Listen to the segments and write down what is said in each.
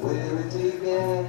Where it began,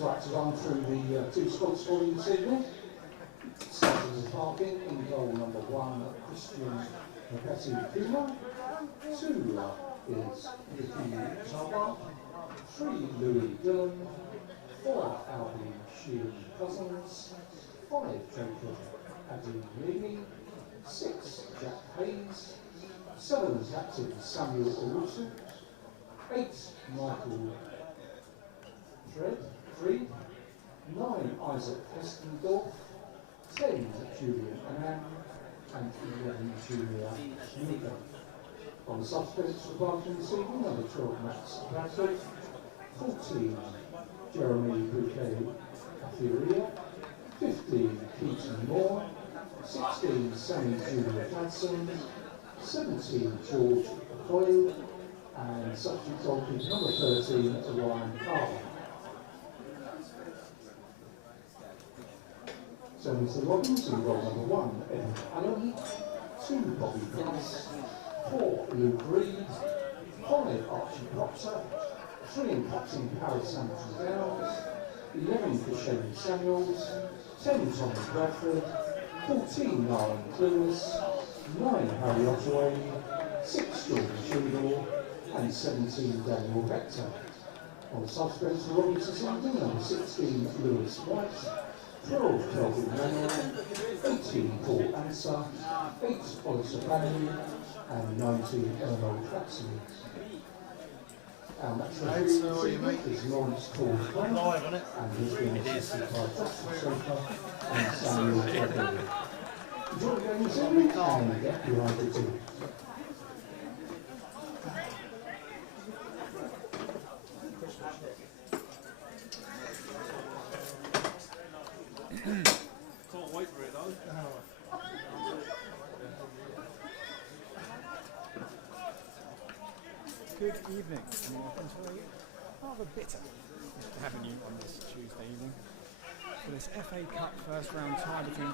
Right, to run through the two squads for you this evening. Starting with parking, in goal number 1, Christian Puma. 2 is Ricky Jabba. 3, Louis Dillon. 4, Albie Sheehan Cousins. 5, Jacob Adeyemi. 6, Jack Hayes. 7, Captain Samuel Owusu. 8, Michael Fred. 3, 9, Isaac Hestendorf, 10, Julian Annan, and 11, Julia Schmieder. On the substitutes for Barking this evening, number 12, Max Bradford, 14, Jeremy Bouquet Atheria, 15, Keaton Moore, 16, Sammy Julia Gladson, 17, George Okoye, and substitute goalkeeper number 13, Ryan Carver. So Mr. Robbins in goal number 1, Evan Allen, 2, Bobby Price, 4, Luke Reed, 5, Archie Proctor, 3 in Captain Paris Hampton Downs, 11, Shane Samuels, 10, Tommy Bradford, 14, Niall Clueless, 9, Harry Ottaway, 6, Jordan Cheadle, and 17, Daniel Hector. On the substitutes for Robbins this evening, number 16, Lewis White, 12, Kelvin Manuel, 18, Paul Ansah, 8, Oliver Bannon, and 19, Eleanor Jackson. Our match referee this evening is Lawrence Paul Craig, and he's been assisted by Justin Sofa and Samuel Gregory. Enjoy the game this evening and get behind the team. Can't wait for it though. Good evening, and welcome to a rather bitter having you on this Tuesday evening for this FA Cup first round tie between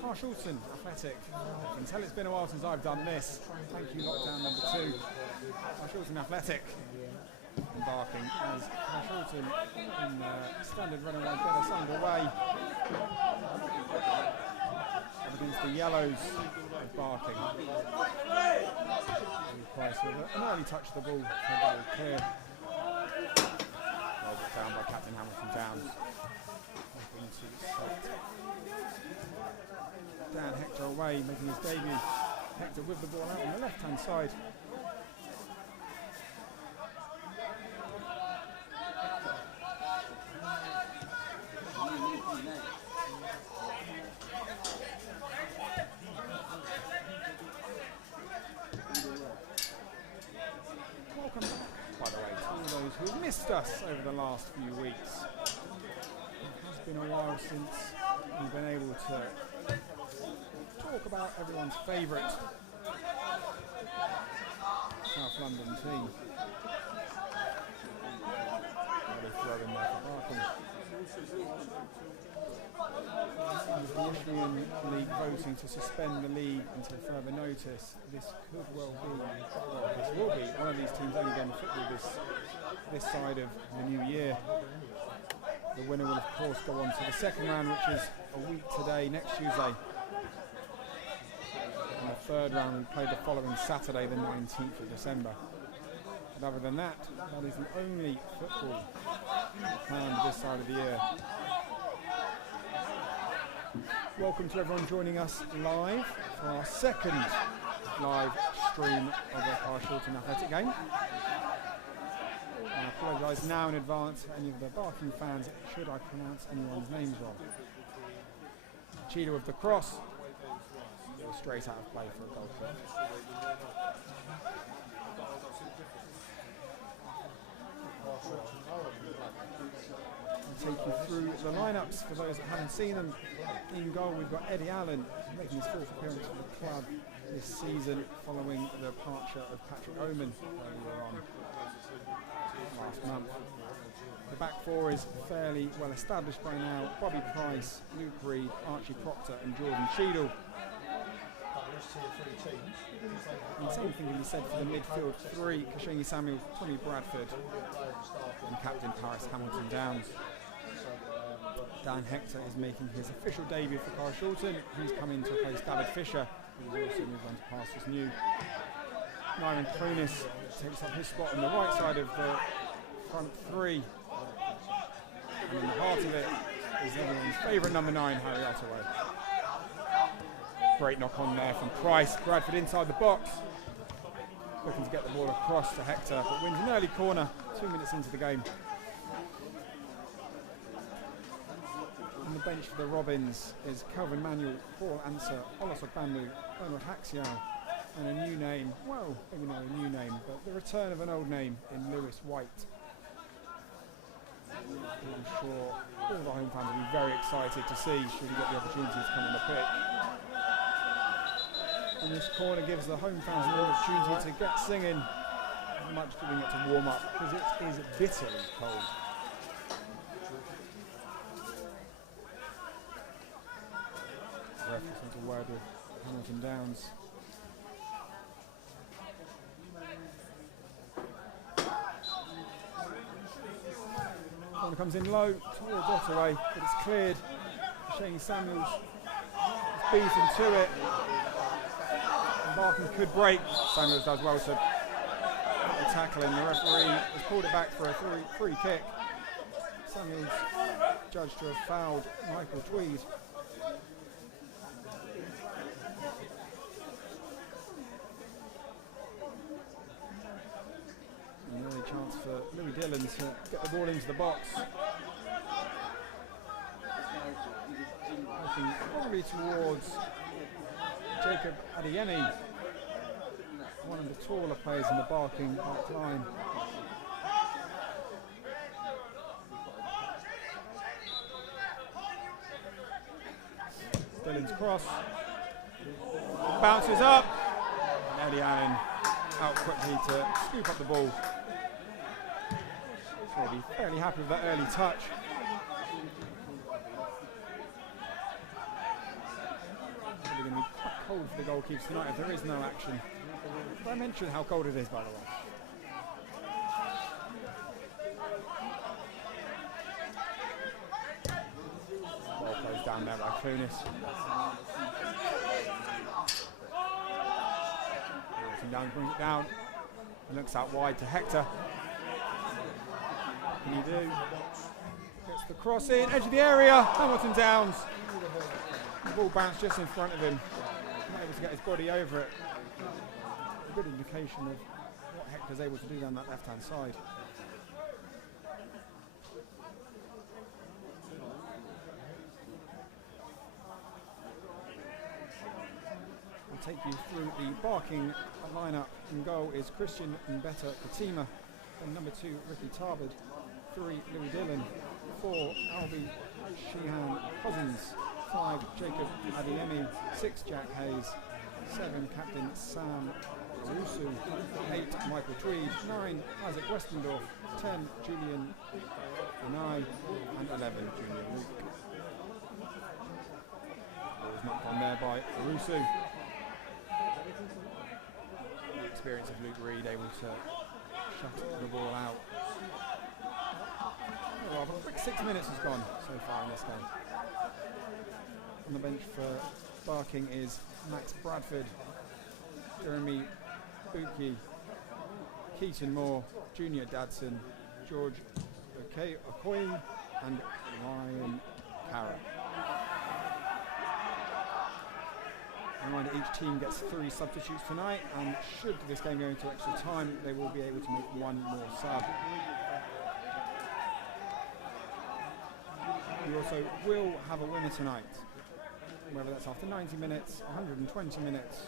Carshalton Athletic. I can tell it's been a while since I've done this. Thank you, lockdown number 2. Carshalton Athletic embarking as Carshalton in standard running like get us underway against the Yellows of Barking. Price with an early touch of the ball, clear. Rolled it down by Captain Hamilton Downs. Dan Hector away, making his debut. Hector with the ball out on the left hand side. Welcome back, by the way, to all those who have missed us over the last few weeks. It has been a while since we've been able to talk about everyone's favourite South London team. Early throw in there for Barking. With the Italian League voting to suspend the league until further notice, this will be one of these teams only getting football this side of the new year. The winner will of course go on to the second round, which is a week today, next Tuesday. And the third round we played the following Saturday, the 19th of December. But other than that, that is the only football planned this side of the year. Welcome to everyone joining us live for our second live stream of the Carshalton Athletic game. I apologise now in advance to any of the Barking fans should I pronounce anyone's names wrong. Cheetah with the cross, straight out of play for a goal kick. I'll take you through the lineups for those that haven't seen them. In goal we've got Eddie Allen making his 4th appearance for the club this season following the departure of Patrick Oman where we were on last month. The back four is fairly well established by now. Bobby Price, Luke Reed, Archie Proctor and Jordan Cheadle. And the same thing can be said for the midfield three, Kashani Samuel, Tommy Bradford and Captain Paris Hamilton Downs. Dan Hector is making his official debut for Carshalton. He's come in to replace David Fisher, who has also moved on to pastures new. Nyman Clunis takes up his spot on the right side of the front three. And in the heart of it is everyone's favourite number 9, Harry Ottaway. Great knock on there from Price. Bradford inside the box, looking to get the ball across to Hector, but wins an early corner 2 minutes into the game. On the bench for the Robins is Kelvin Manuel, Paul Answer, Olos Bamboo, Bernard Haxiao, and a new name, well, maybe not a new name, but the return of an old name in Lewis White. I'm sure all the home fans will be very excited to see should we get the opportunity to come on the pitch. And this corner gives the home fans an opportunity to get singing, much doing it to warm up, because it is bitterly cold. The ref has a word with Hamilton Downs. Corner comes in low towards Ottaway, but it's cleared. Shane Samuels is beaten to it. And Barton could break. Samuels does well to put the tackle in. The referee has pulled it back for a free kick. Samuels judged to have fouled Michael Tweed. An early chance for Louis Dillon to get the ball into the box. Looking probably towards Jacob Adeyemi, one of the taller players in the Barking back line. Dillon's cross. Bounces up. And Eddie Allen out quickly to scoop up the ball. So he'll be fairly happy with that early touch. It's going to be quite cold for the goalkeepers tonight if there is no action. Did I mention how cold it is, by the way? Ball goes down there by Clunis. Down, brings it down, and looks out wide to Hector. What can he do? Gets the cross in, edge of the area, Hamilton Downs. The ball bounced just in front of him. Not able to get his body over it. A good indication of what Hector's able to do down that left-hand side. Take you through the Barking lineup. In goal is Christian Mbeta Katima, and number 2 Ricky Tarbard, 3 Louis Dillon, 4 Albie Sheehan Cousins, 5 Jacob Adeyemi, 6 Jack Hayes, 7 Captain Sam Rusu, 8 Michael Tweed, 9 Isaac Westendorf, 10 Julian Denai, and 11 Junior Luke. Ball was knocked on there by Rusu. Experience of Luke Reed able to shut the ball out. Well, a quick 6 minutes has gone so far in this game. On the bench for Barking is Max Bradford, Jeremy Buki, Keaton Moore, Junior Dadson, George Okoye, and Ryan Carra. Reminder, each team gets 3 substitutes tonight, and should this game go into extra time, they will be able to make 1 more sub. We also will have a winner tonight, whether that's after 90 minutes, 120 minutes,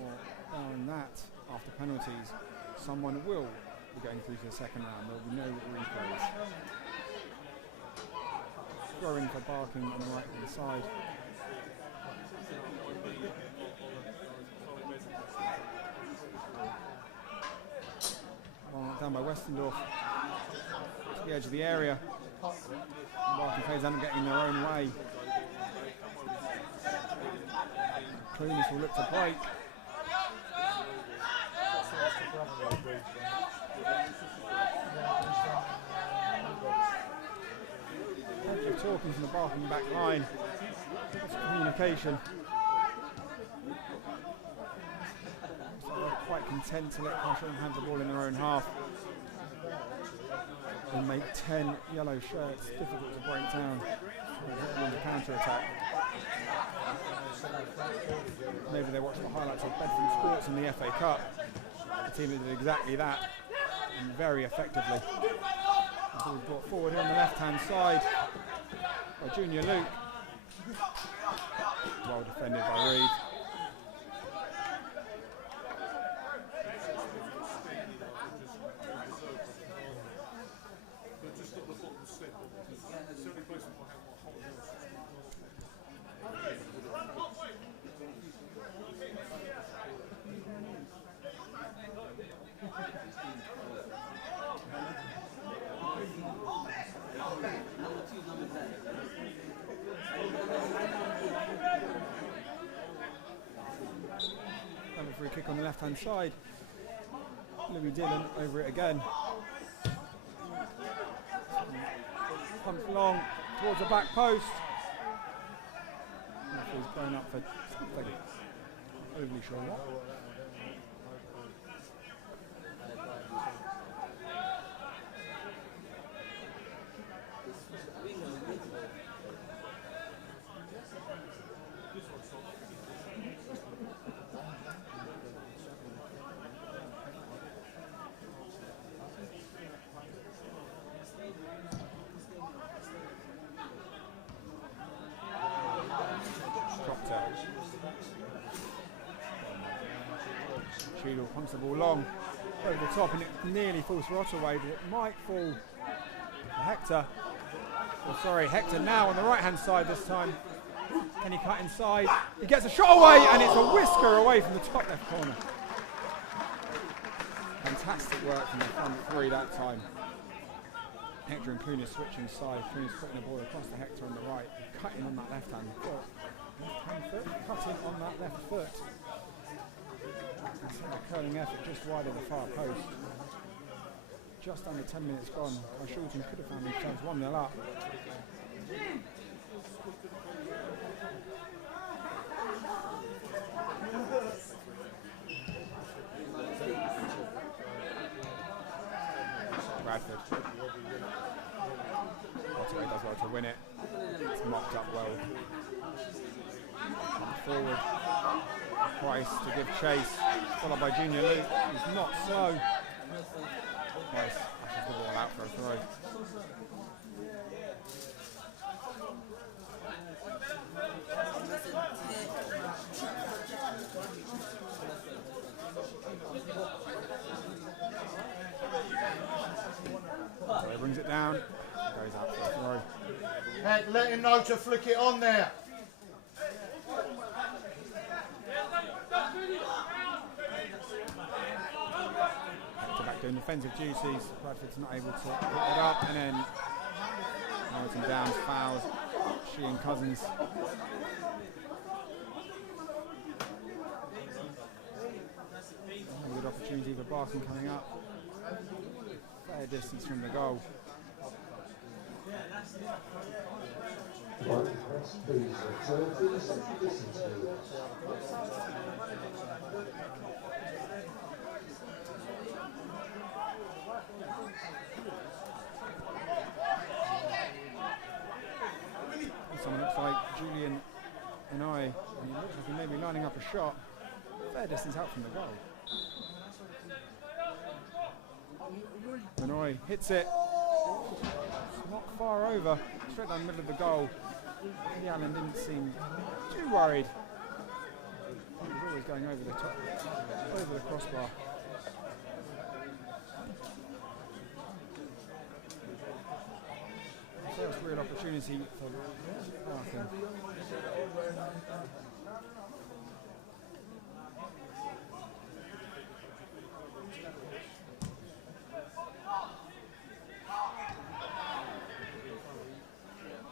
or following that after penalties. Someone will be going through to the second round. There will be no replays. Throw in for Barking on the right hand side. Down by Westendorf to the edge of the area. Barking players end up getting their own way. Clunis will look to break. talking from the Barking back line. Lots of communication. So they're quite content to let Carshalton have the ball in their own half. And make 10 yellow shirts difficult to break down on the counter-attack. Maybe they watched the highlights of Bedford Sports in the FA Cup. The team that did exactly that, and very effectively. The ball brought forward here on the left-hand side by Junior Luke. Well defended by Reed. Free kick on the left hand side. Louis Dillon over it again. Pumps long towards the back post. He's going up for something. Overly sure what. Cheadle pumps the ball long over the top and it nearly falls for Ottaway, but it might fall for Hector. Oh, sorry, Hector now on the right hand side this time. Can he cut inside? He gets a shot away and it's a whisker away from the top left corner. Fantastic work from the front three that time. Hector and Clunis switching sides. Clunis putting the ball across to Hector on the right, cutting on that left hand foot. Cutting on that left foot. A curling effort just wide of the far post. Just under 10 minutes gone. Carshalton could have found themselves 1-0 up. Bradford. Ottaway does well to win it. It's mocked up well. Forward. Price to give chase, followed by Junior Luke, who's not slow. Price pushes the ball out for a throw. So he brings it down, goes out for a throw. Heck, let him know to flick it on there. Doing defensive duties, Bradford's not able to pick it up, and then Hamilton Downs fouls Sheehan Cousins. A good opportunity for Barking coming up. Fair distance from the goal. Someone looks like Julian and he looks like he may be lining up a shot. Fair distance out from the goal. Manoy hits it. It's not far over. Straight down the middle of the goal. Eddie Allen didn't seem too worried. He was always going over the top, over the crossbar. First real opportunity for Barking.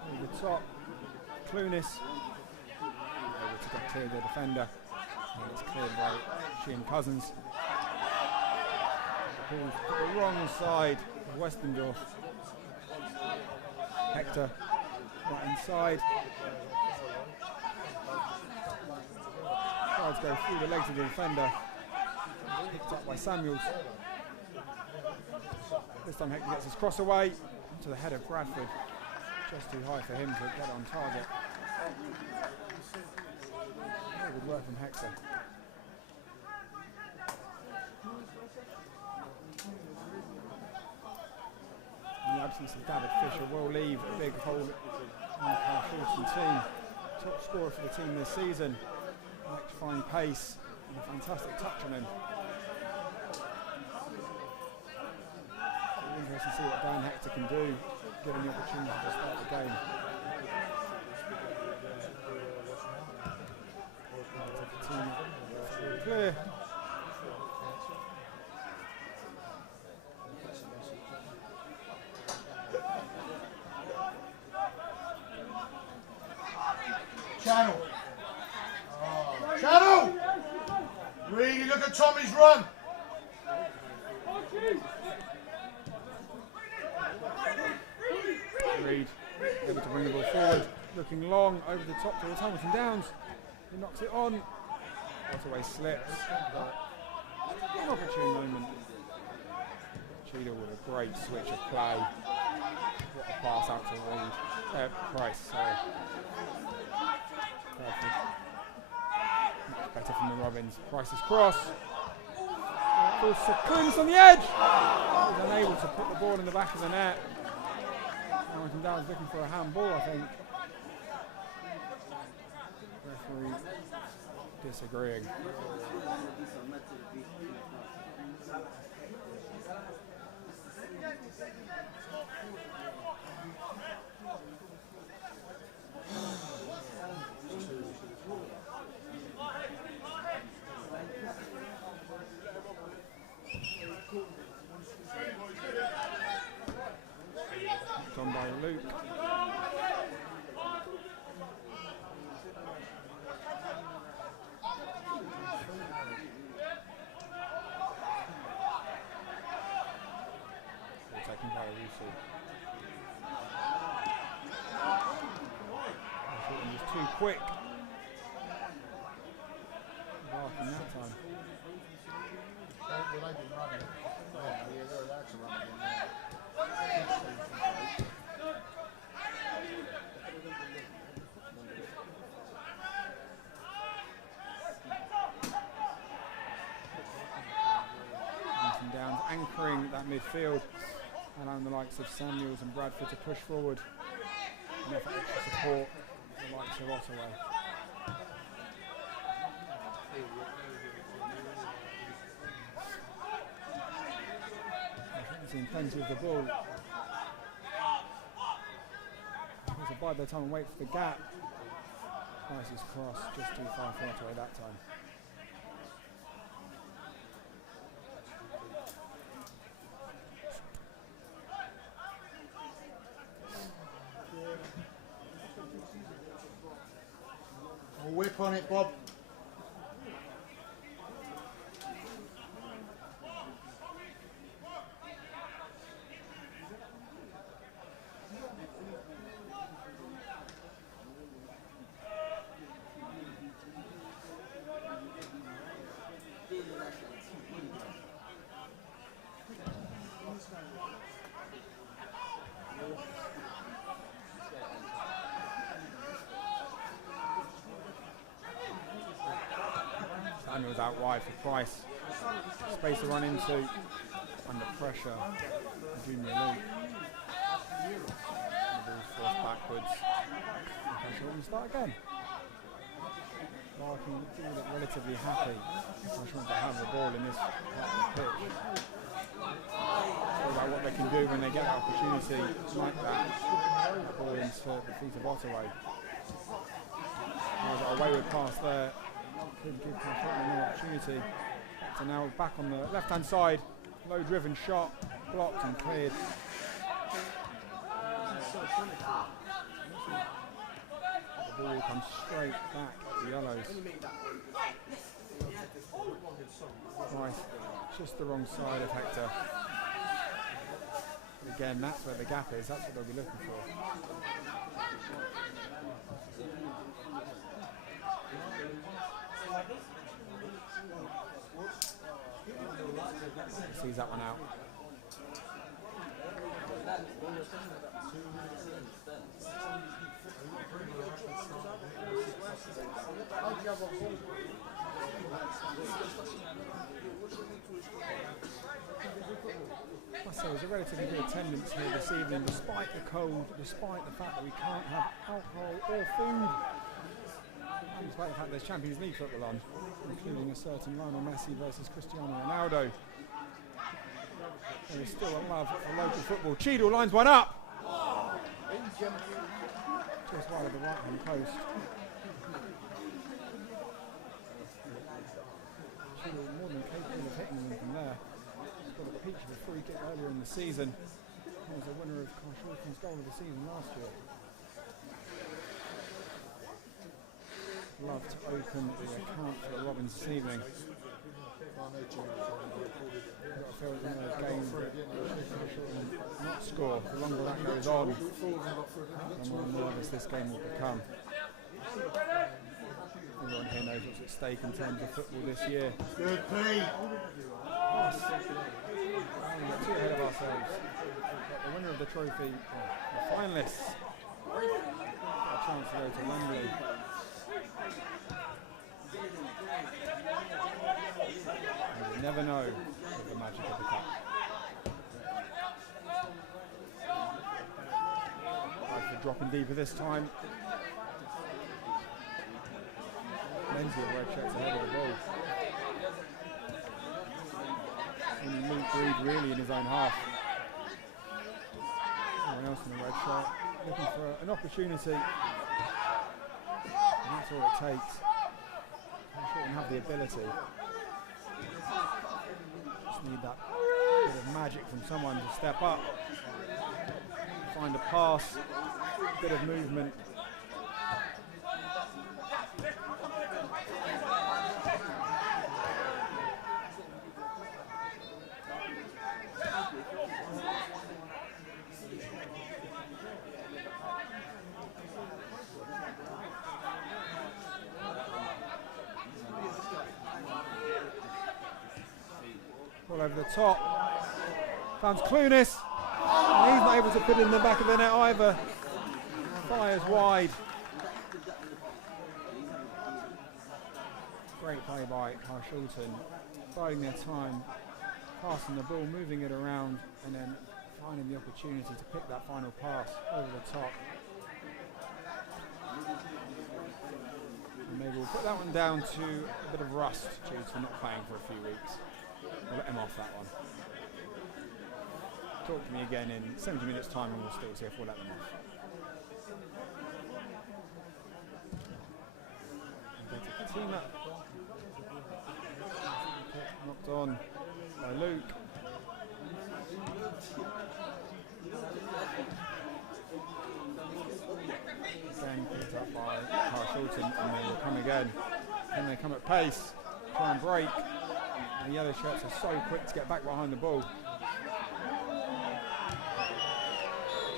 Over the top, Clunis able to get clear the defender, and it's cleared by Sheehan Cousins. Ball's put the wrong side of Westendorf. Hector Right inside. Tries to go through the legs of the defender. Picked up by Samuels. This time Hector gets his cross away to the head of Bradford. Just too high for him to get on target. Very good work from Hector. In the absence of David Fisher will leave a big hole in the Carshalton team. Top scorer for the team this season. Electrifying pace and a fantastic touch on him. It'll be interesting to see what Dan Hector can do, given the opportunity to start the game. Clear. Channel. Oh. Channel! Really look at Tommy's run. Reed able to bring the ball forward, looking long over the top towards Hamilton Downs. He knocks it on. Waterway slips. An opportune moment. Cheadle with a great switch of play. What a pass out to Reed. Price, sorry. Bradford. Much better from the Robins. Price's cross. 4 seconds on the edge. He's unable to put the ball in the back of the net. Hamilton Downs looking for a handball, I think. Referee disagreeing. Done by Luke. Taken by Russo. Carshalton was too quick. Barking that time. Downs anchoring that midfield, allowing the likes of Samuels and Bradford to push forward and offer extra support to the likes of Ottaway. He's seen plenty of the ball. There's a bide their time and wait for the gap. Price's cross just too far for Ottaway that time. A whip on it, Bob. Samuels out wide for Price. Space to run into. Under pressure. Junior Luke. The ball's forced backwards. Carshalton start again. Larkin looking relatively happy. Carshalton to have the ball in this part of the pitch. About what they can do when they get an opportunity like that. The ball into the feet of Ottaway. There's a wayward pass there. Could give Carshalton an opportunity. So now back on the left-hand side. Low driven shot. Blocked and cleared. The ball comes straight back at the Yellows. Price just the wrong side of Hector. Again, that's where the gap is. That's what they'll be looking for. Sees that one out. So there's a relatively good attendance here this evening, despite the cold, despite the fact that we can't have alcohol or food, and despite the fact there's Champions League football on, including a certain Lionel Messi versus Cristiano Ronaldo. There is still a love for local football. Cheadle lines one up! Just wide of the right-hand post. Cheadle more than capable of hitting them from there. Got a peach of a free kick earlier in the season. He was a winner of Carshalton's goal of the season last year. Love to open the account for the Robins this evening. I've got a feel that in those games that not score, the longer that goes on, the more nervous this game will become. Everyone here knows what's at stake in terms of football this year. Good play. We're too ahead of ourselves. But the winner of the trophy, the finalists, a chance to go to Wembley. And you never know with the magic of the cup. Bradford dropping deeper this time. Lindsay of red shirts ahead of the ball. And Luke Reed really in his own half. Someone else in the red shirt looking for an opportunity. And that's all it takes. I'm sure we have the ability. Just need that bit of magic from someone to step up, find a pass, a bit of movement. All over the top. Found Clunis. And he's not able to put it in the back of the net either. Fires wide. Great play by Carshalton. Biding their time, passing the ball, moving it around, and then finding the opportunity to pick that final pass over the top. And maybe we'll put that one down to a bit of rust due to not playing for a few weeks. We'll let him off that one. Talk to me again in 70 minutes time and we'll still see if we'll let them off. Fatima. Knocked on by Luke. Again picked up by Carshalton and they will come again. Can they come at pace? Try and break. The yellow shirts are so quick to get back behind the ball.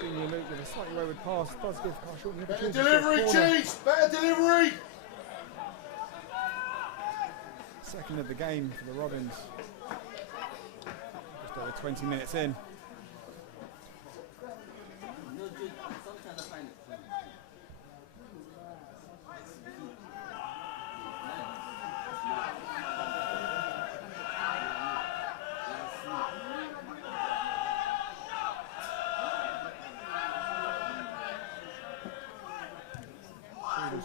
Junior Luke with a slightly wayward pass does give Carshalton the opportunity. Better delivery, Cheese! Better delivery! Second of the game for the Robins. Just over 20 minutes in.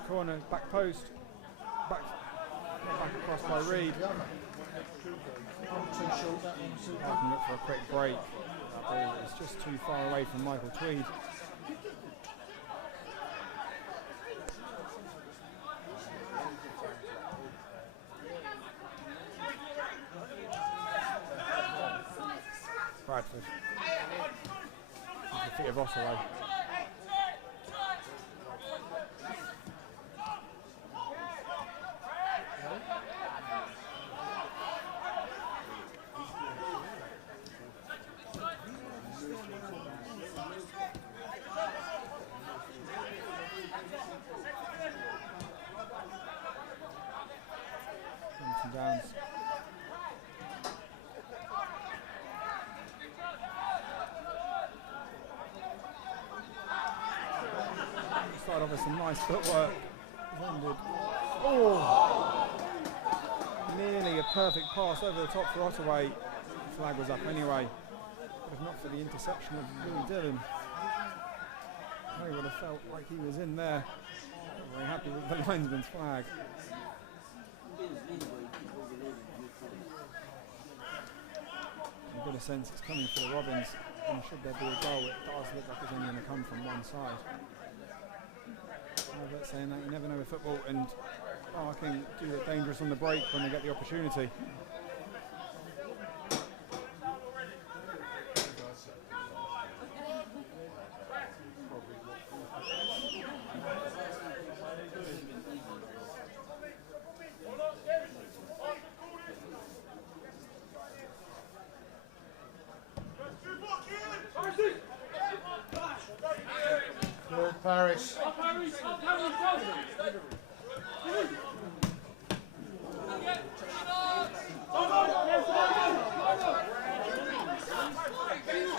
Corner, back post, back across by Reed. I can look for a quick break. That ball is just too far away from Michael Tweed. Bradford. The feet of Ossolo. started off with some nice footwork. Ended. Oh! Nearly a perfect pass over the top for Ottaway. The flag was up anyway. But if not for the interception of Louis Dillon, Harry would have felt like he was in there. Not very happy with the linesman's flag. I get a sense it's coming for the Robins, and should there be a goal, it does look like it's only going to come from one side. But saying that, you never know with football, and Barking do it dangerous on the break when they get the opportunity. Good, Paris.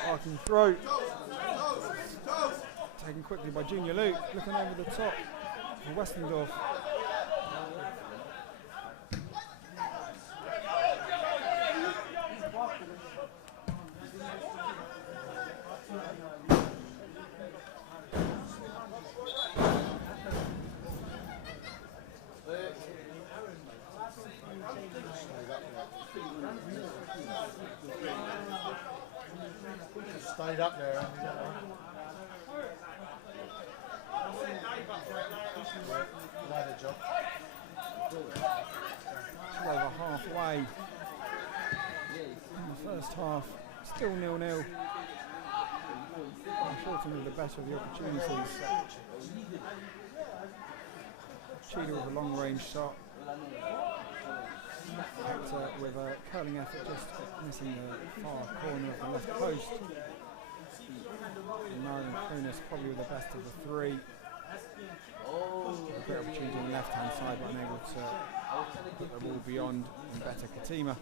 Barking throw. Taken quickly by Junior Luke, looking over the top for Westendorf. Stayed up there, Andy. Another job. Over halfway in the first half, still 0-0. Carshalton with the better of the opportunities. Cheetah with a long range shot. Hector with a curling effort, just missing the far corner of the left post. And Marion Clunas probably with the best of the three. A great opportunity on the left hand side, but unable to put the ball beyond and better Katima.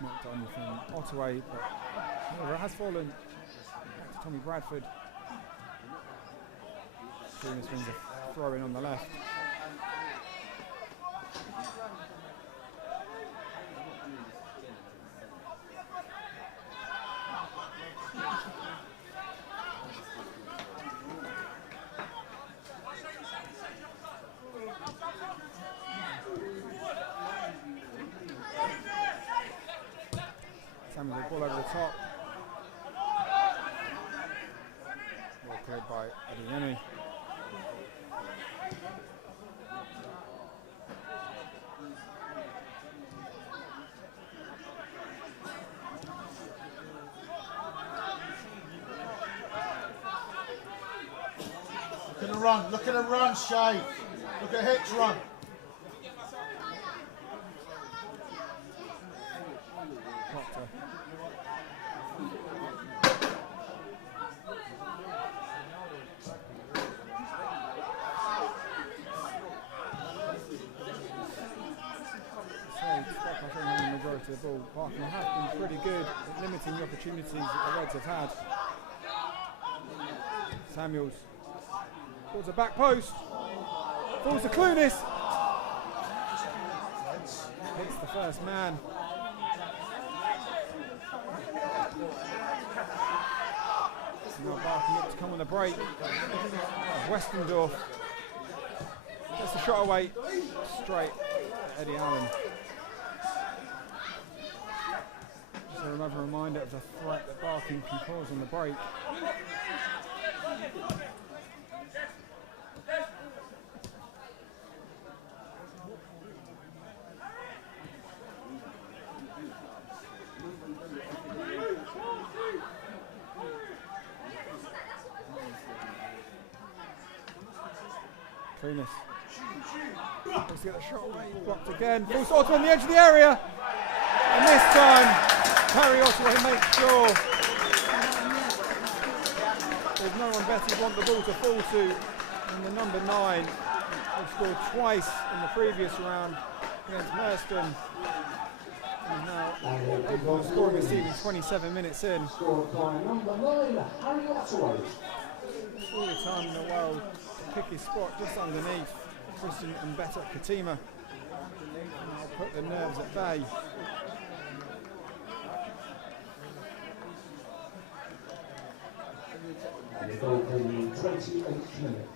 Knocked on from Ottaway, but however, it has fallen back to Tommy Bradford. Clunas wins a throw in on the left. Samuel, ball over the top. Ball cleared by Adeyemi. Look at the run, Shay. Look at Hicks run. Proctor. The majority of the ball. Barking have been pretty good at limiting the opportunities that the Reds have had. Samuels towards the back post, falls to Clunas, hits the first man. Now Barking looks to come on the break. Westendorf gets the shot away, straight to Eddie Allen. Just another reminder of the threat that Barking can cause on the break. Clunas. Let's get the shot away. Blocked again. Full Ottaway on the edge of the area. And this time, Harry Ottaway makes sure there's no one better you want the ball to fall to than the number 9, who scored twice in the previous round against Merston. And now And April scoring receiving 27 minutes in. scored by number 9, Harry Ottaway. All the time in the world to pick his spot just underneath Christian and Beto Katima. And I'll put the nerves at bay. And the goal came in the 28th minute.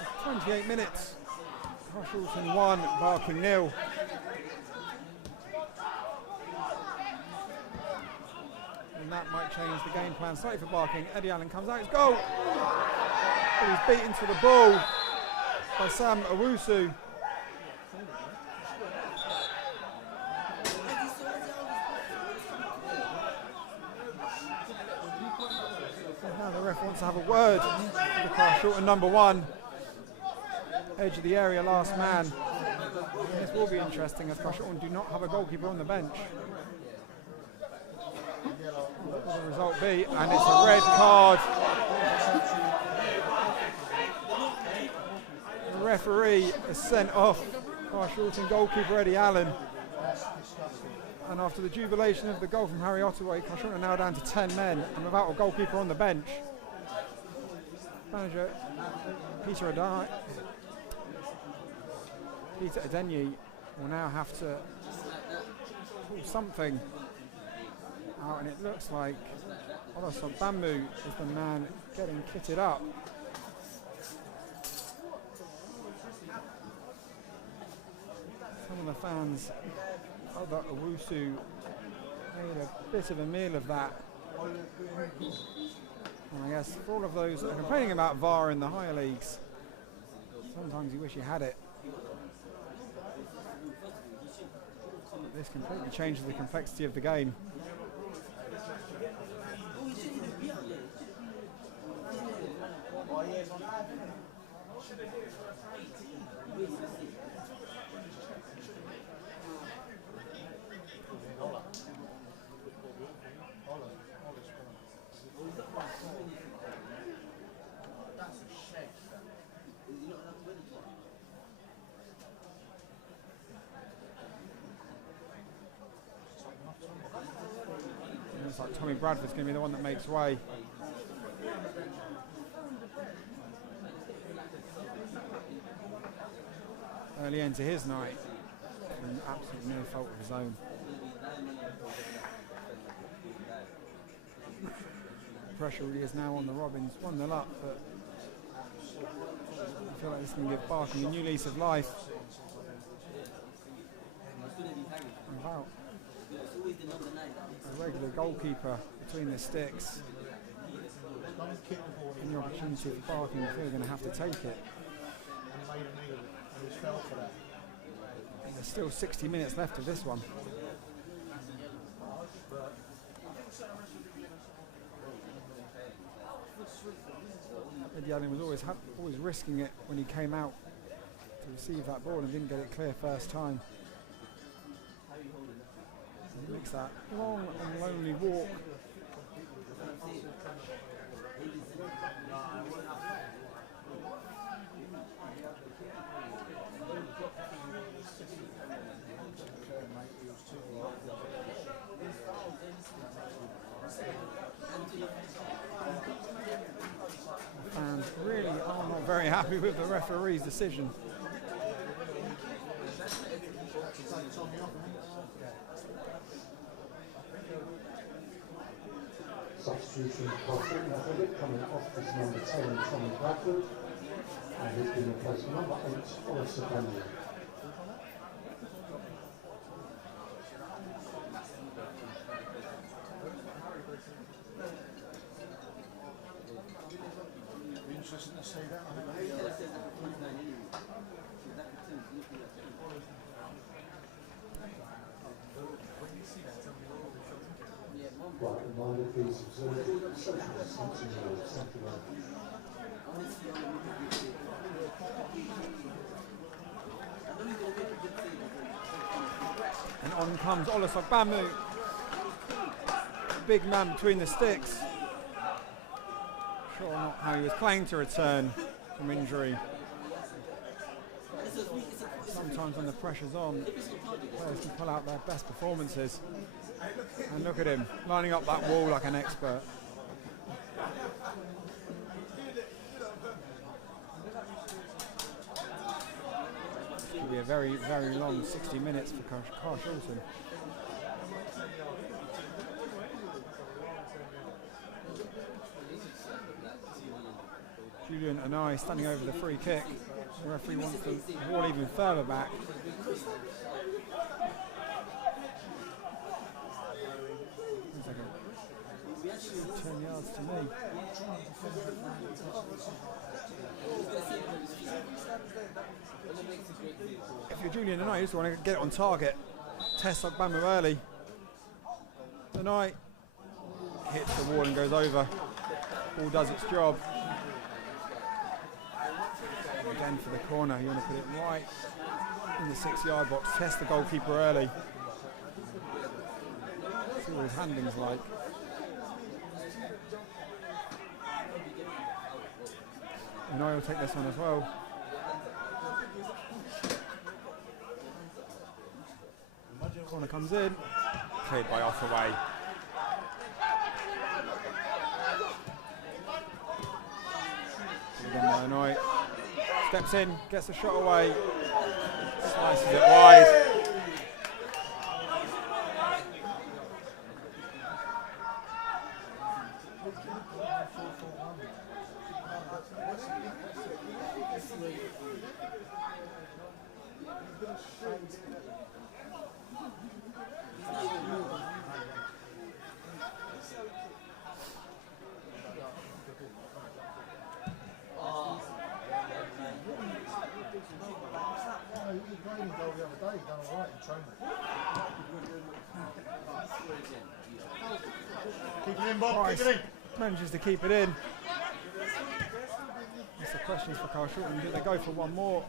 It's 28 minutes. Carshalton 1, Barking 0. And that might change the game plan slightly for Barking. Eddie Allen comes out, it's goal! But he's beaten to the ball by Sam Owusu. And now the ref wants to have a word with the Carshalton number 1. Edge of the area, last man. And this will be interesting as Carshalton do not have a goalkeeper on the bench. What will the result be? And it's a red card. The referee has sent off Carshalton goalkeeper Eddie Allen. And after the jubilation of the goal from Harry Ottaway, Carshalton are now down to 10 men and without a goalkeeper on the bench. Manager Peter Adenyi will now have to pull something out, and it looks like Oloso Bambu is the man getting kitted up. Some of the fans thought that Owusu made a bit of a meal of that. And I guess for all of those that are complaining about VAR in the higher leagues, sometimes you wish you had it. This completely changes the complexity of the game. Looks like Tommy Bradford's going to be the one that makes way. Early end to his night, and absolutely no fault of his own. Pressure really is now on the Robins, 1-0 up, but I feel like this can give Barking a new lease of life. Without a regular goalkeeper between the sticks, and the opportunity for Barking, I feel they're going to have to take it. And there's still 60 minutes left of this one. Eddie Allen was always risking it when he came out to receive that ball and didn't get it clear first time. He makes that long and lonely walk. The fans really are not very happy with the referee's decision. Substitution for Philip coming off as number 10, Tommy Bradford, and he's been replaced by number 8, Oloso Bambu. Interesting to see that. Right, reminded please observe social distancing rules, thank you very much. And on comes Oloso Bambu. big man between the sticks. Sure not how he was playing to return from injury. Sometimes when the pressure's on, players can pull out their best performances. And look at him, lining up that wall like an expert. This could be a very, very long 60 minutes for Carshalton. Julian and I standing over the free kick. The referee wants the ball even further back. 10 yards to me. If you're Julian and I, you just want to get it on target. Test Ogbamu early. Tonight hits the wall and goes over. Ball does its job. Again for the corner, you want to put it right in the 6-yard box. Test the goalkeeper early. See what his handling's like. And I will take this one as well. Corner comes in, cleared by Ottaway. Again by Anoy. Steps in, gets the shot away, slices it wide. Keep it in, Bob. Keep it in. Manages to keep it in. That's the question for Carshalton. Do they go for one more?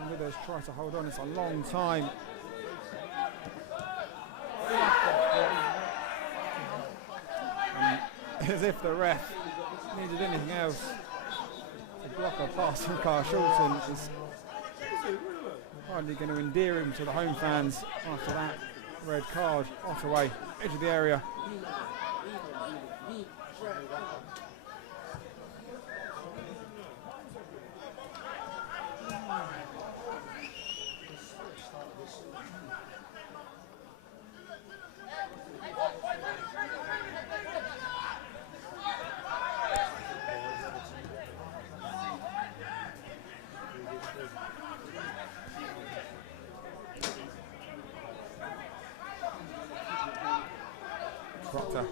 And Withers try to hold on. It's a long time. And as if the ref needed anything else to block a pass from Carshalton is hardly going to endear him to the home fans after that red card. Ottaway, edge of the area. Proctor.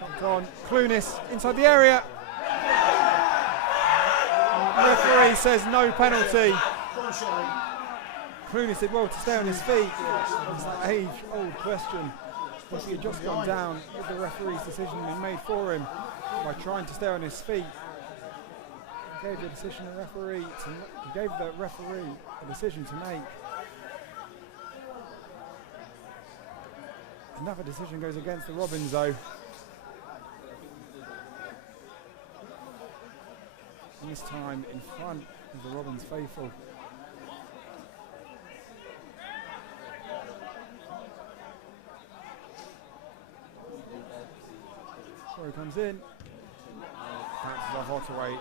Pumped on. Clunis inside the area. Referee says no penalty. Clunis did well to stay on his feet. It's that age-old question. If he had just gone down, would the referee's decision been made for him by trying to stay on his feet? He gave the decision to referee. He gave the referee a decision to make. Another decision goes against the Robins, though. And this time in front of the Robins faithful. So he comes in, bounces off Ottaway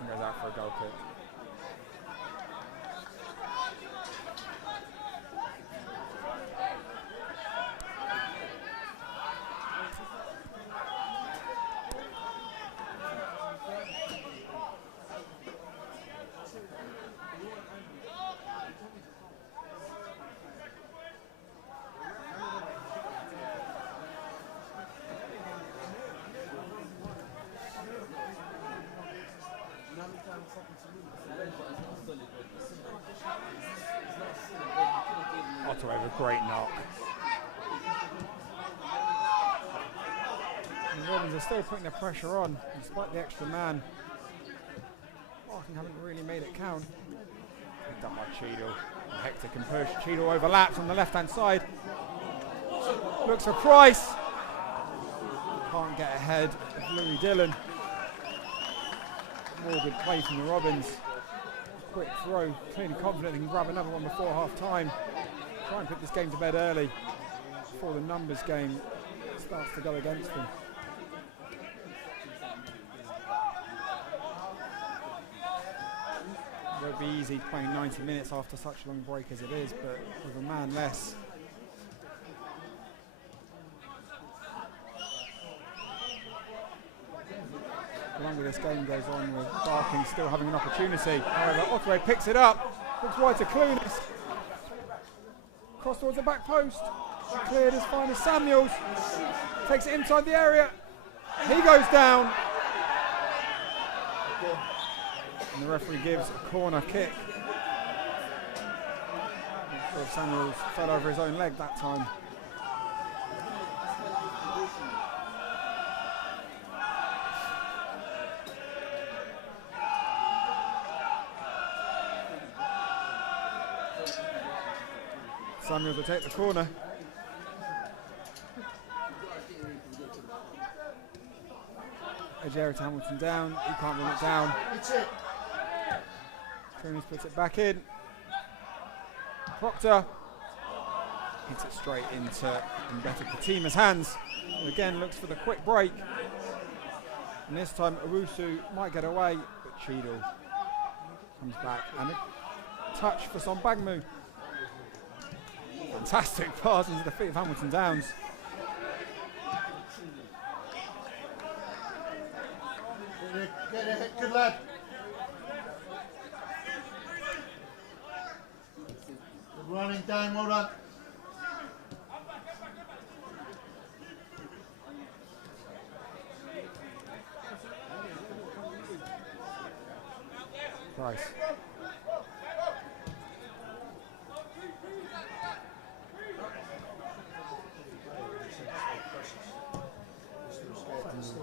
and goes out for a goal kick. Otway with a great knock. And the Robins are still putting the pressure on, despite the extra man. Barking haven't really made it count. Picked up by Cheadle. And Hector can push. Cheadle overlaps on the left-hand side. Looks for Price. Can't get ahead of Louis Dillon. More good play from the Robins. Quick throw, clearly confident they can grab another one before half-time. Try and put this game to bed early before the numbers game starts to go against them. It won't be easy playing 90 minutes after such a long break as it is, but with a man less. The longer this game goes on, with Barking still having an opportunity. However, Otway picks it up, looks wide to Clunis. Cross towards the back post. Cleared as fine as Samuels. Takes it inside the area. He goes down. And the referee gives a corner kick. Not sure if Samuels fell over his own leg that time. Samuels will take the corner. Ejera to Hamilton down. He can't run it down. Clunis puts it back in. Proctor hits it straight into Mbete Katima's hands. And again looks for the quick break. And this time Owusu might get away, but Cheadle comes back and a touch for Sombagmu. Fantastic pass into the feet of Hamilton Downs. Get it, good lad. Good running down, well done. Price.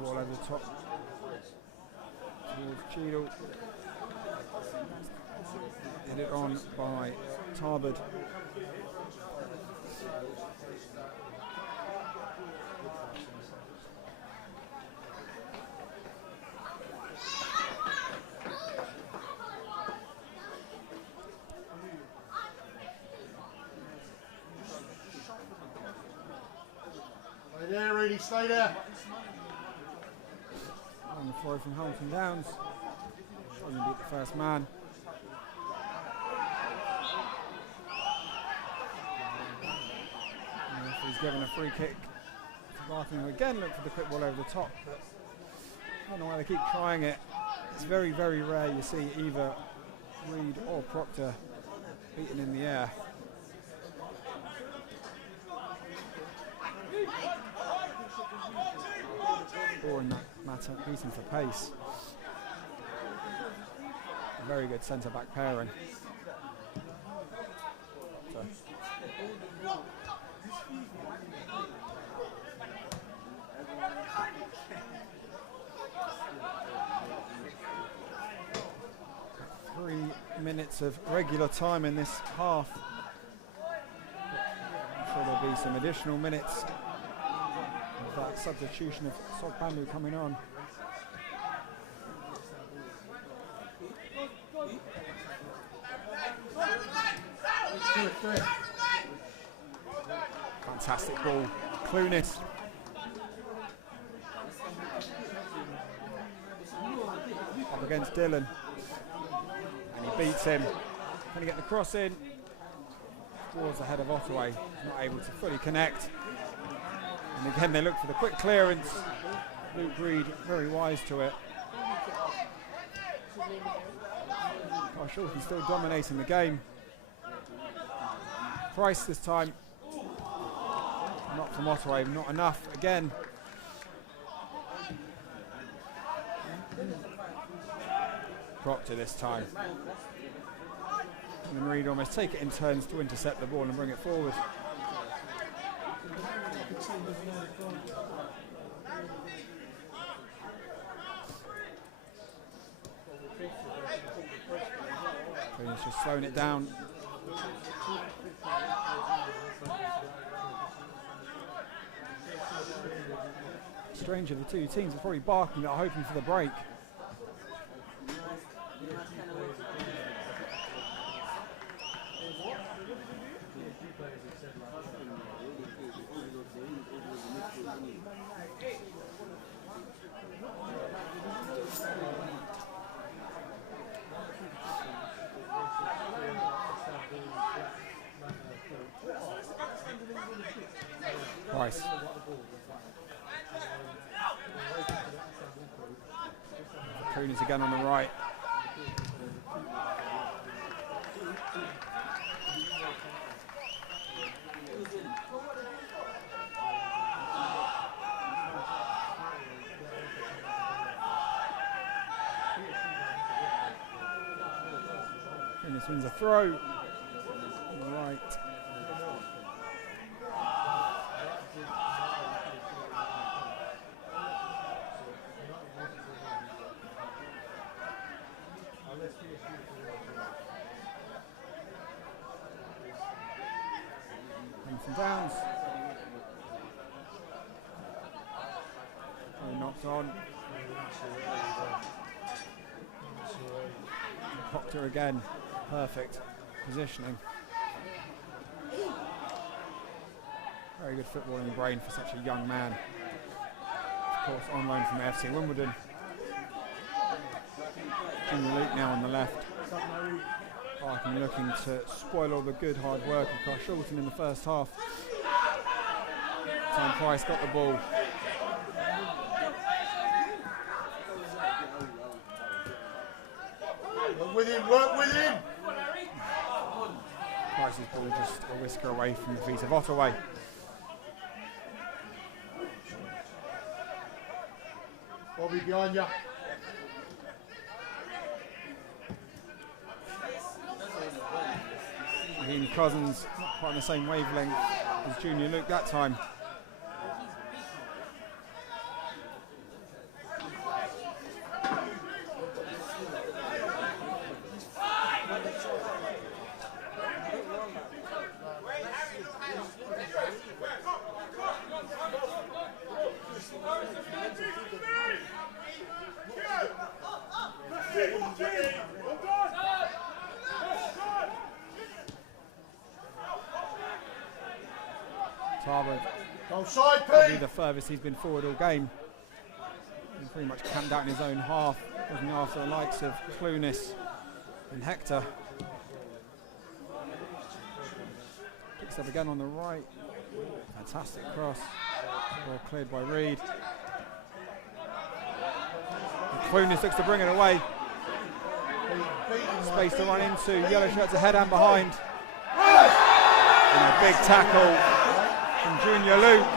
Ball over the top towards Cheadle. Headed on by Tarbert. Stay there, Reedy, stay there. On the throw from Hamilton Downs. Doesn't beat the first man. And he's given a free kick to Barking, who again look for the quick ball over the top. But I don't know why they keep trying it. It's very, very rare you see either Reed or Proctor beaten in the air. Or in that matter, beating for pace. A very good centre-back pairing. So. Three minutes of regular time in this half. I'm sure there'll be some additional minutes. That substitution of Sogbambu coming on. Fantastic ball. Clunis. Up against Dillon. And he beats him. Can he get the cross in? Towards the head of Otway. He's not able to fully connect. And again, they look for the quick clearance. Luke Reed, very wise to it. Carshalton still dominating the game. Price this time. Not from Otway, not enough again. Proctor this time. And then Reed almost take it in turns to intercept the ball and bring it forward. He's just slowing it down. Stranger, the two teams are probably barking at, hoping for the break. Price. Coonies again on the right. Coonies wins a throw. On the right. And downs. And knocked on. Proctor again. Perfect positioning. Very good footballing brain for such a young man. Of course, on loan from FC Wimbledon. Junior Luke now on the left. Parkin looking to spoil all the good hard work of Carshalton in the first half. Time Price got the ball. Work with him, work with him! Price's ball just a whisker away from the feet of Ottaway. Bobby behind you. Raheem Cousins not quite on the same wavelength as Junior Luke that time. Tarver, probably the furthest he's been forward all game. He's pretty much camped out in his own half, looking after the likes of Clunis and Hector. Picks up again on the right. Fantastic cross. Ball cleared by Reed. And Clunis looks to bring it away. Space to run into. Yellow shirts ahead and behind. And a big tackle from Junior Luke.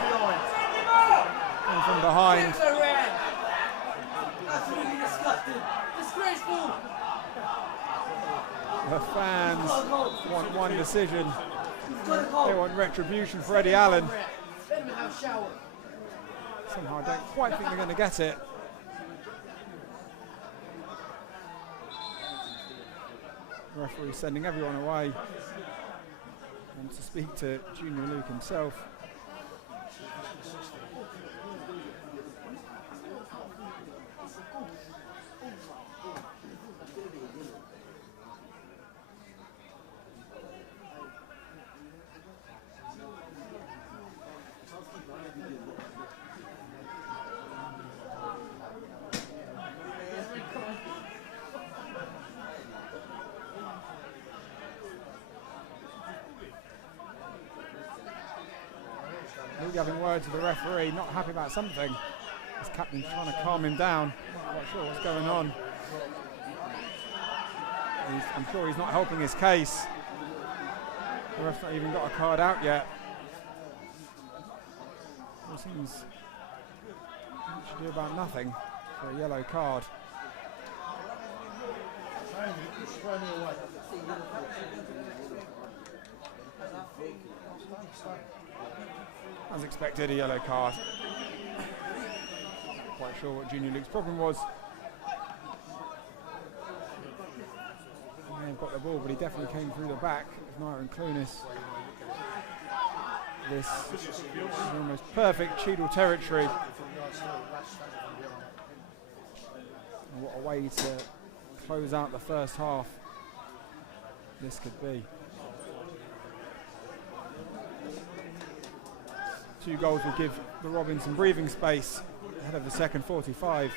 And from behind. The fans want one decision. They want retribution for Eddie Allen. Somehow I don't quite think they're going to get it. The referee sending everyone away. And to speak to Junior Luke himself. Luke having words with the referee, not happy about something. His captain's trying to calm him down. Not quite sure what's going on. I'm sure he's not helping his case. The ref's not even got a card out yet. It seems he should do about nothing for a yellow card. As expected, a yellow card. Quite sure what Junior Luke's problem was. He may have got the ball, but he definitely came through the back of Nair and Clunis. This is almost perfect Cheadle territory. And what a way to close out the first half this could be. 2 goals will give the Robins some breathing space ahead of the second 45.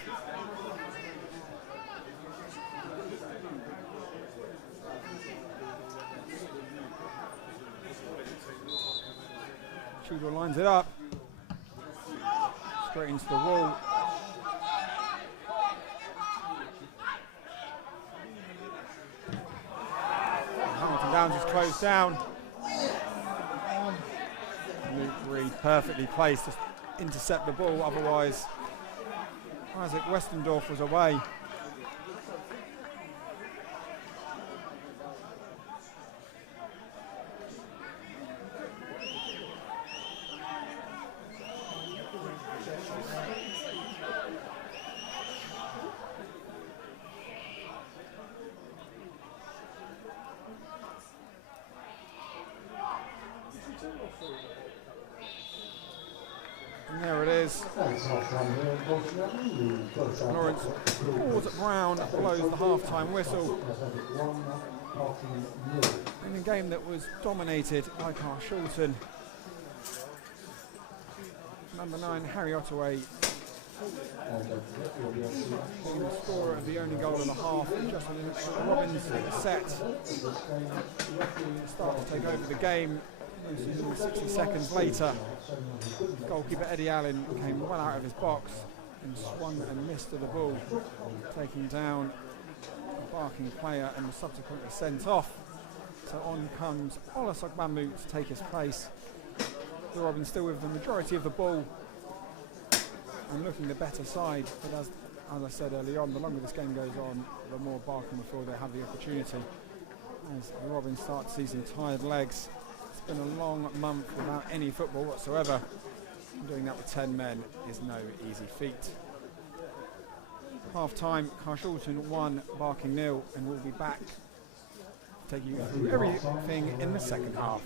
Cheadle lines it up, straight into the wall. Hamilton Downs is closed down. Luke Reed perfectly placed to intercept the ball, otherwise Isaac Westendorf was away. And there it is. Lawrence Brown blows the half-time whistle in a game that was dominated by Carshalton. Number 9, Harry Ottaway, the scorer of the only goal in the half, just when Robins set to start to take over the game. 60 seconds later, goalkeeper Eddie Allen came well out of his box and swung and missed to the ball, taking down a barking player and was subsequently sent off. So on comes Ola Sogbamu to take his place. The Robins still with the majority of the ball and looking the better side, but as I said early on, the longer this game goes on, the more barking before they have the opportunity. As the Robins start to see some tired legs. It's been a long month without any football whatsoever. And doing that with 10 men is no easy feat. Half time, Carshalton 1, Barking 0, and we'll be back to take you through everything in the second half.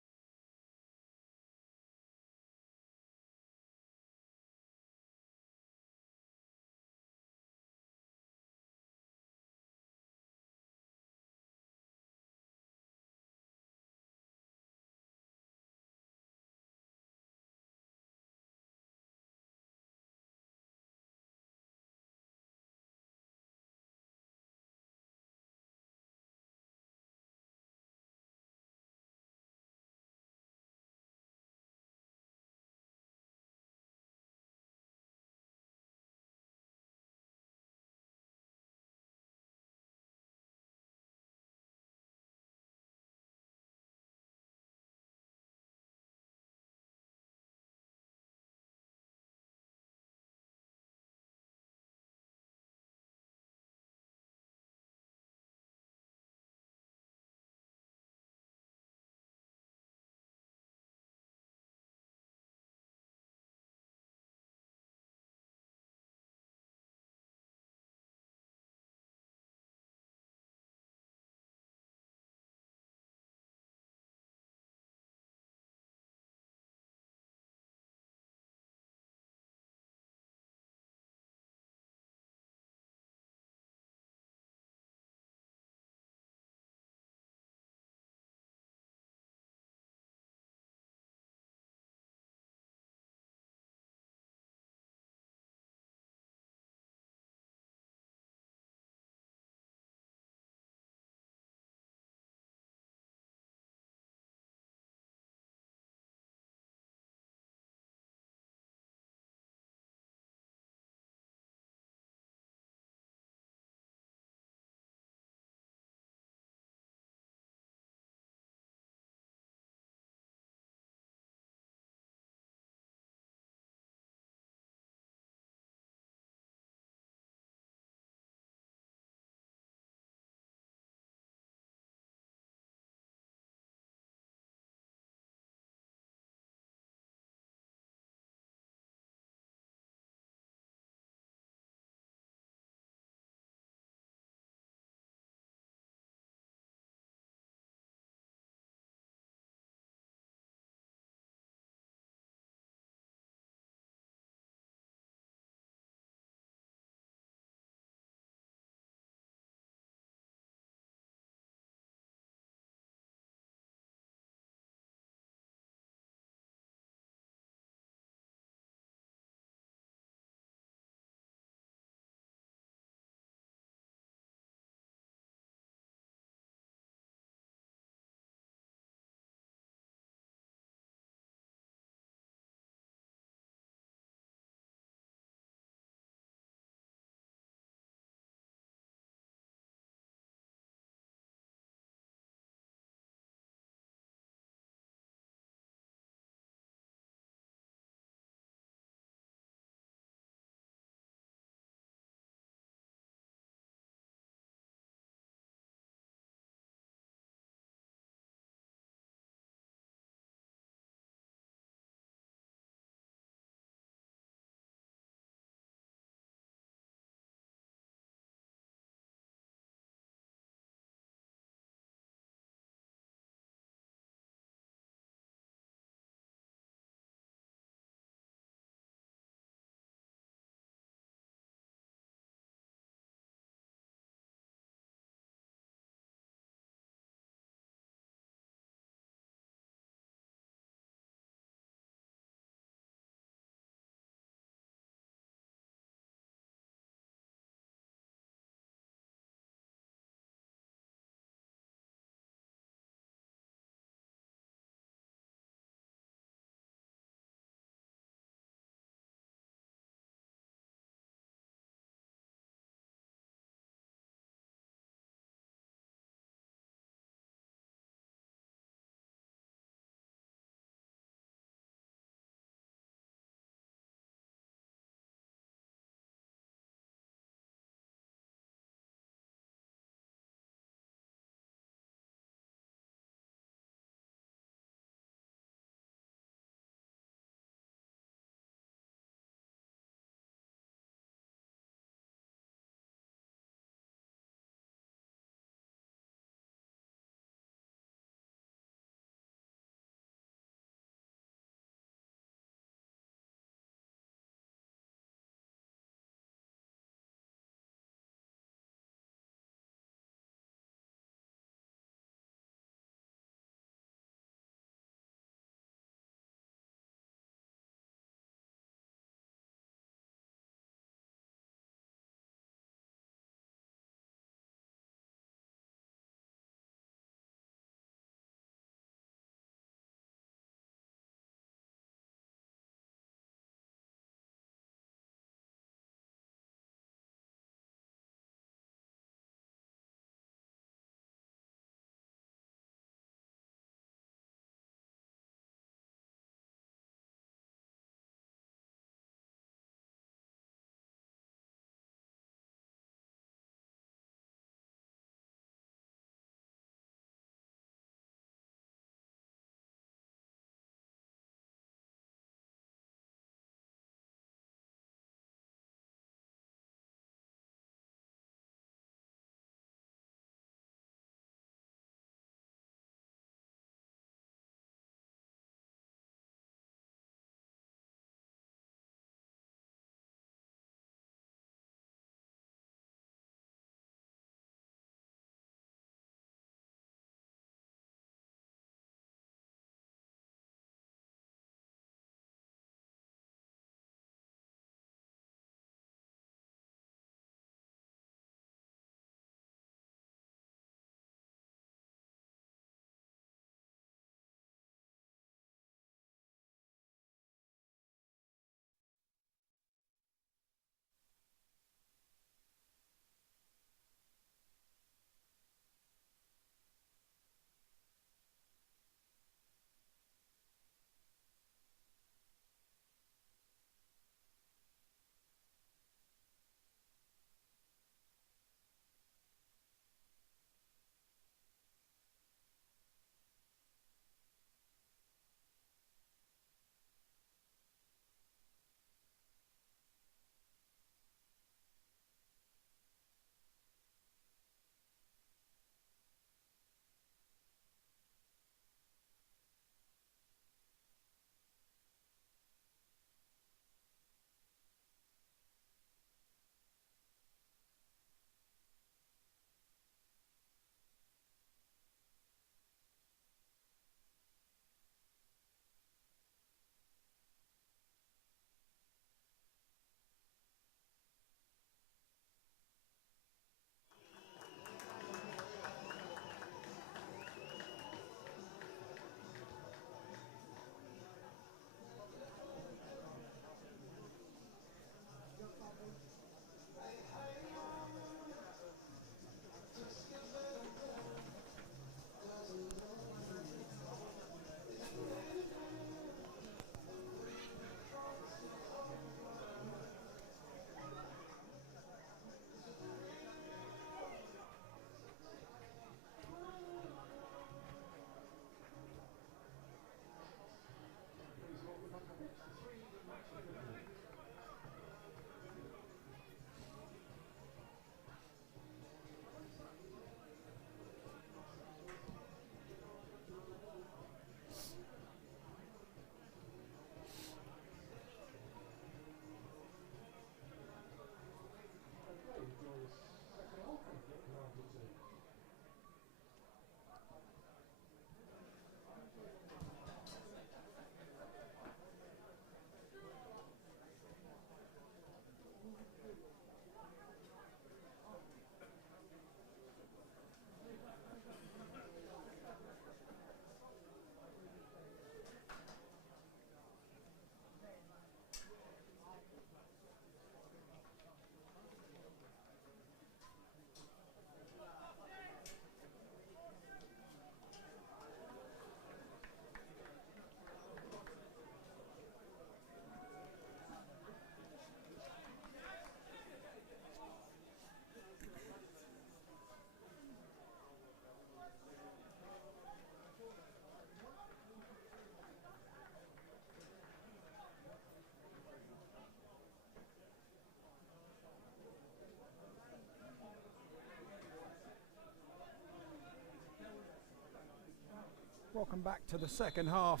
Welcome back to the second half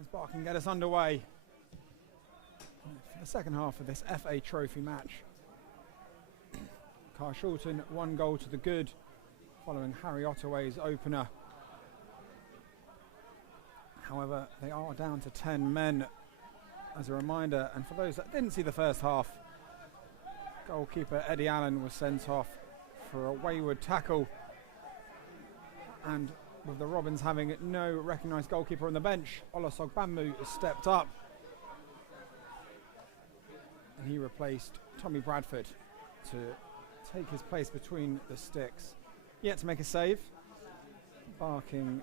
as Barking can get us underway for the second half of this FA Trophy match. Carshalton 1 goal to the good following Harry Ottaway's opener. However, they are down to 10 men as a reminder, and for those that didn't see the first half, goalkeeper Eddie Allen was sent off for a wayward tackle, and with the Robins having no recognised goalkeeper on the bench, Olusogbammu has stepped up and he replaced Tommy Bradford to take his place between the sticks. Yet to make a save. Barking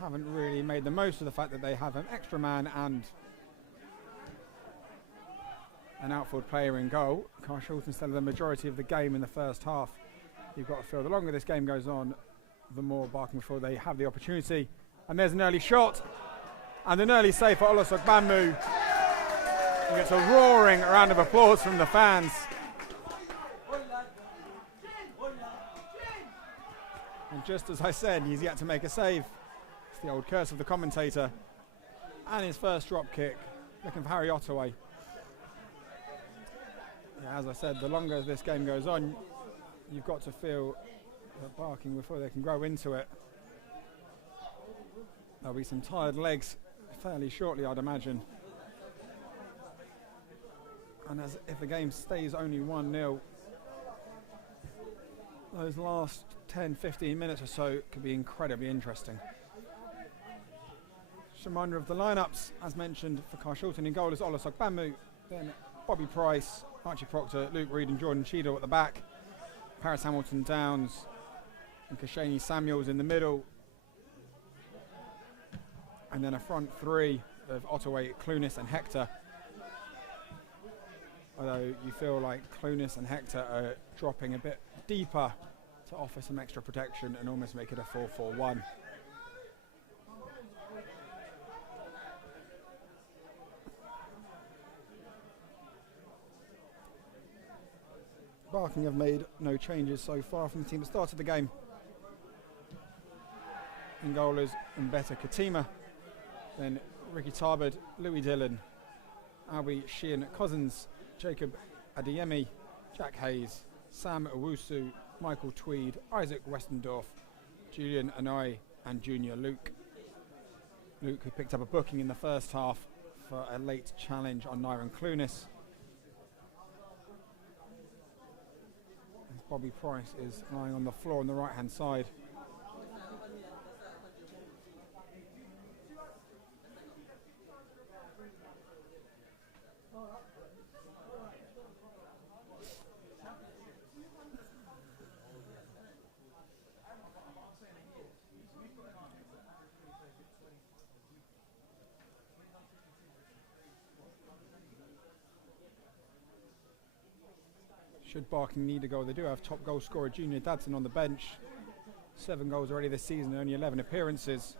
haven't really made the most of the fact that they have an extra man and an outfield player in goal. Carshalton still the majority of the game in the first half. You've got to feel the longer this game goes on, the more Barking before they have the opportunity. And there's an early shot and an early save for Olusogbammu. He gets a roaring round of applause from the fans. And just as I said, he's yet to make a save. It's the old curse of the commentator. And his first drop kick, looking for Harry Ottaway. Yeah, as I said, the longer this game goes on, you've got to feel that Barking before they can grow into it. There'll be some tired legs fairly shortly, I'd imagine. And as if the game stays only 1-0, those last 10-15 minutes or so could be incredibly interesting. Just a reminder of the lineups, as mentioned, for Carshalton in goal is Olusogbammu, then Bobby Price, Archie Proctor, Luke Reed and Jordan Cheadle at the back, Paris Hamilton Downs and Kashani Samuels in the middle, and then a front three of Ottaway, Clunis and Hector. Although you feel like Clunis and Hector are dropping a bit deeper to offer some extra protection and almost make it a 4-4-1. Barking have made no changes so far from the team that started the game. In goal is Mbeta Katima, then Ricky Tarbert, Louis Dillon, Albie Sheehan Cousins, Jacob Adeyemi, Jack Hayes, Sam Owusu, Michael Tweed, Isaac Westendorf, Julian Anoi and Junior Luke. Luke, who picked up a booking in the first half for a late challenge on Nyron Clunis. Bobby Price is lying on the floor on the right hand side. Should Barking need a goal, they do have top goal scorer Junior Dadson on the bench. 7 goals already this season, only 11 appearances.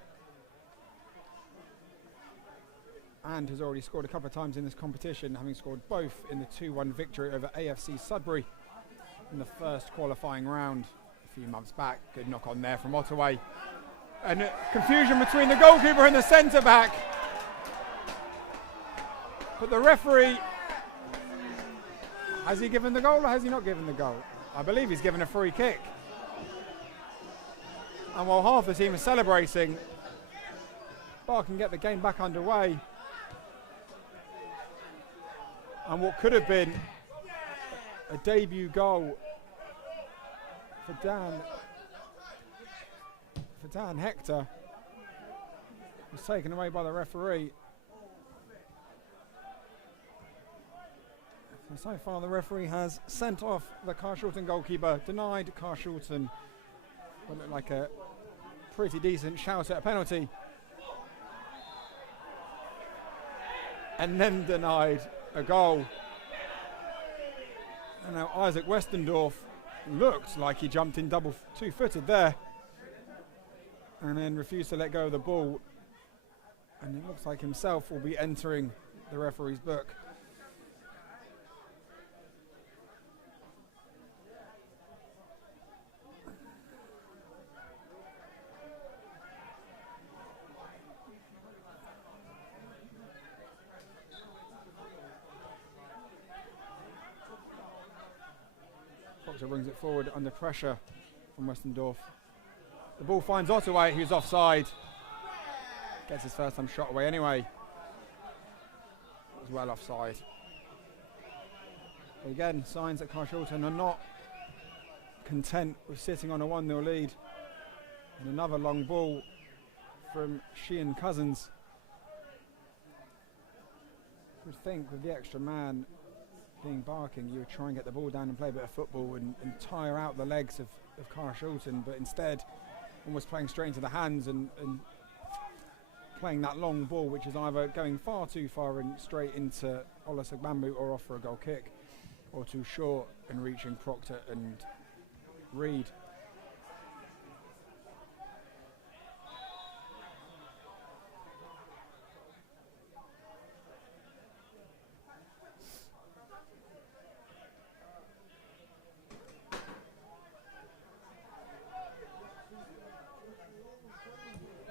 And has already scored a couple of times in this competition, having scored both in the 2-1 victory over AFC Sudbury in the first qualifying round a few months back. Good knock on there from Ottaway. And confusion between the goalkeeper and the centre back. But the referee, has he given the goal or has he not given the goal? I believe he's given a free kick. And while half the team is celebrating, Barking get the game back underway. And what could have been a debut goal for Dan Hector was taken away by the referee. So far the referee has sent off the Carshalton goalkeeper, denied Carshalton what looked like a pretty decent shout at a penalty, and then denied a goal. And now Isaac Westendorf looked like he jumped in two-footed there and then refused to let go of the ball, and it looks like himself will be entering the referee's book. Proctor brings it forward under pressure from Westendorf. The ball finds Ottaway, who's offside. Gets his first time shot away anyway. As well offside. But again, signs that Carshalton are not content with sitting on a 1-0 lead. And another long ball from Sheehan Cousins. You would think with the extra man being Barking, you would try and get the ball down and play a bit of football and tire out the legs of Carshalton, but instead almost playing straight into the hands and playing that long ball, which is either going far too far and straight into Olusegbambu or off for a goal kick, or too short and reaching Proctor and Reed.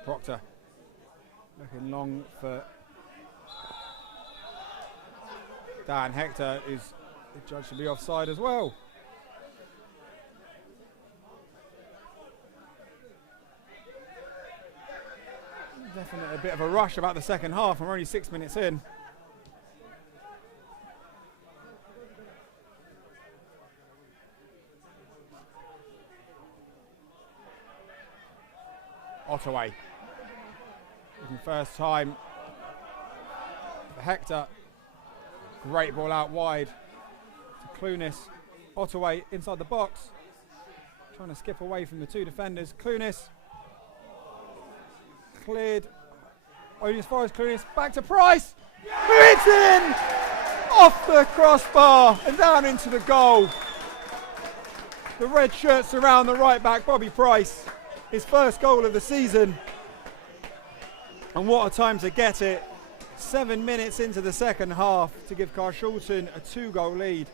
Proctor looking long for Dan Hector, is judged to be offside as well. Definitely a bit of a rush about the second half. We're only 6 minutes in. Ottaway. Looking first time for Hector. Great ball out wide to Clunis. Ottaway inside the box. Trying to skip away from the two defenders. Clunis. Cleared. Only as far as Clunis. Back to Price. Who hits in! Off the crossbar and down into the goal. The red shirts around the right back, Bobby Price. His first goal of the season. And what a time to get it. 7 minutes into the second half to give Carshalton a 2-goal lead.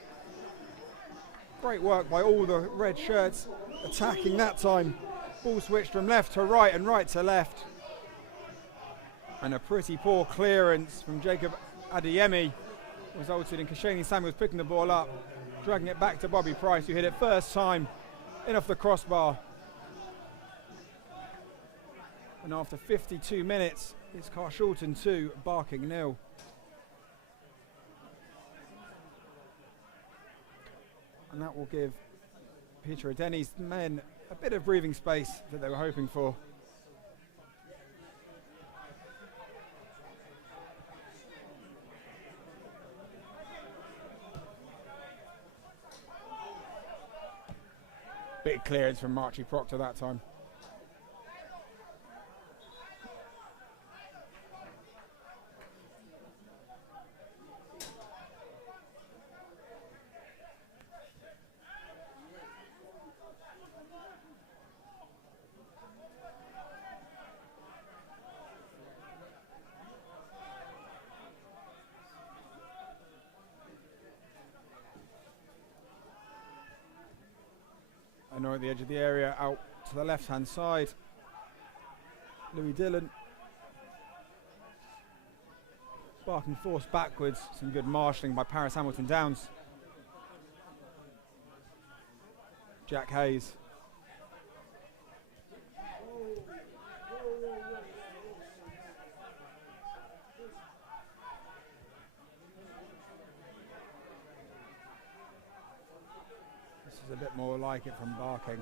Great work by all the red shirts attacking that time. Ball switched from left to right and right to left. And a pretty poor clearance from Jacob Adeyemi resulted in Kashani Samuels picking the ball up, dragging it back to Bobby Price, who hit it first time in off the crossbar. And after 52 minutes, it's Carshalton 2, Barking 0. And that will give Peter Adeni's men a bit of breathing space that they were hoping for. Big clearance from Marchie Proctor that time. At the edge of the area, out to the left-hand side. Louis Dillon. Barking forced backwards. Some good marshalling by Paris Hamilton Downs. Jack Hayes. A bit more like it from Barking.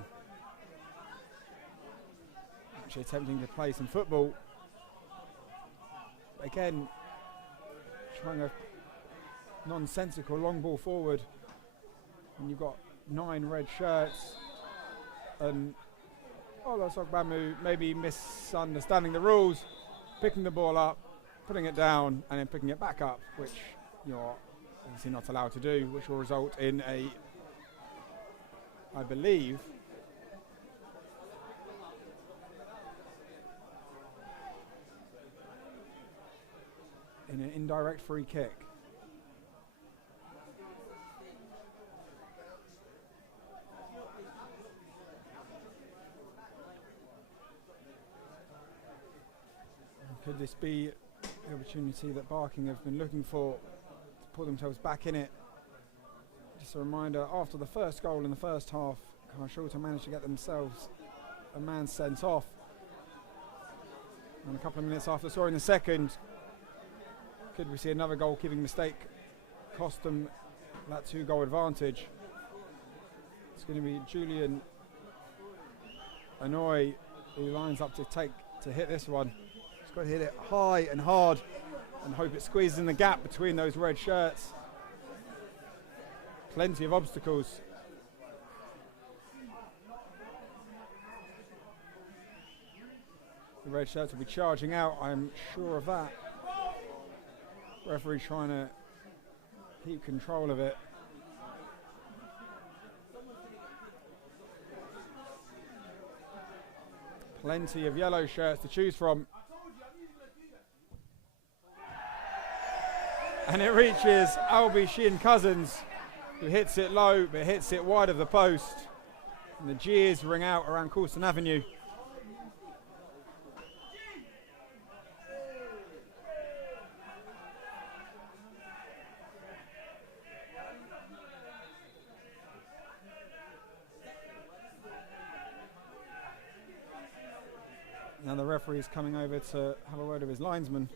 Actually attempting to play some football. Again, trying a nonsensical long ball forward. And you've got 9 red shirts. And Olusegbambu maybe misunderstanding the rules, picking the ball up, putting it down, and then picking it back up, which you're obviously not allowed to do, which will result in a, I believe, in an indirect free kick. Could this be the opportunity that Barking have been looking for to put themselves back in it? Just a reminder, after the first goal in the first half, Carshalton managed to get themselves a man sent off. And a couple of minutes after scoring the second, could we see another goalkeeping mistake cost them that 2-goal advantage? It's going to be Julian Anoy who lines up to hit this one. He's got to hit it high and hard and hope it squeezes in the gap between those red shirts. Plenty of obstacles. The red shirts will be charging out, I'm sure of that. Referee trying to keep control of it. Plenty of yellow shirts to choose from. And it reaches Albie Sheehan Cousins, who hits it low but hits it wide of the post. And the jeers ring out around Carshalton Avenue. Now the referee is coming over to have a word with his linesman.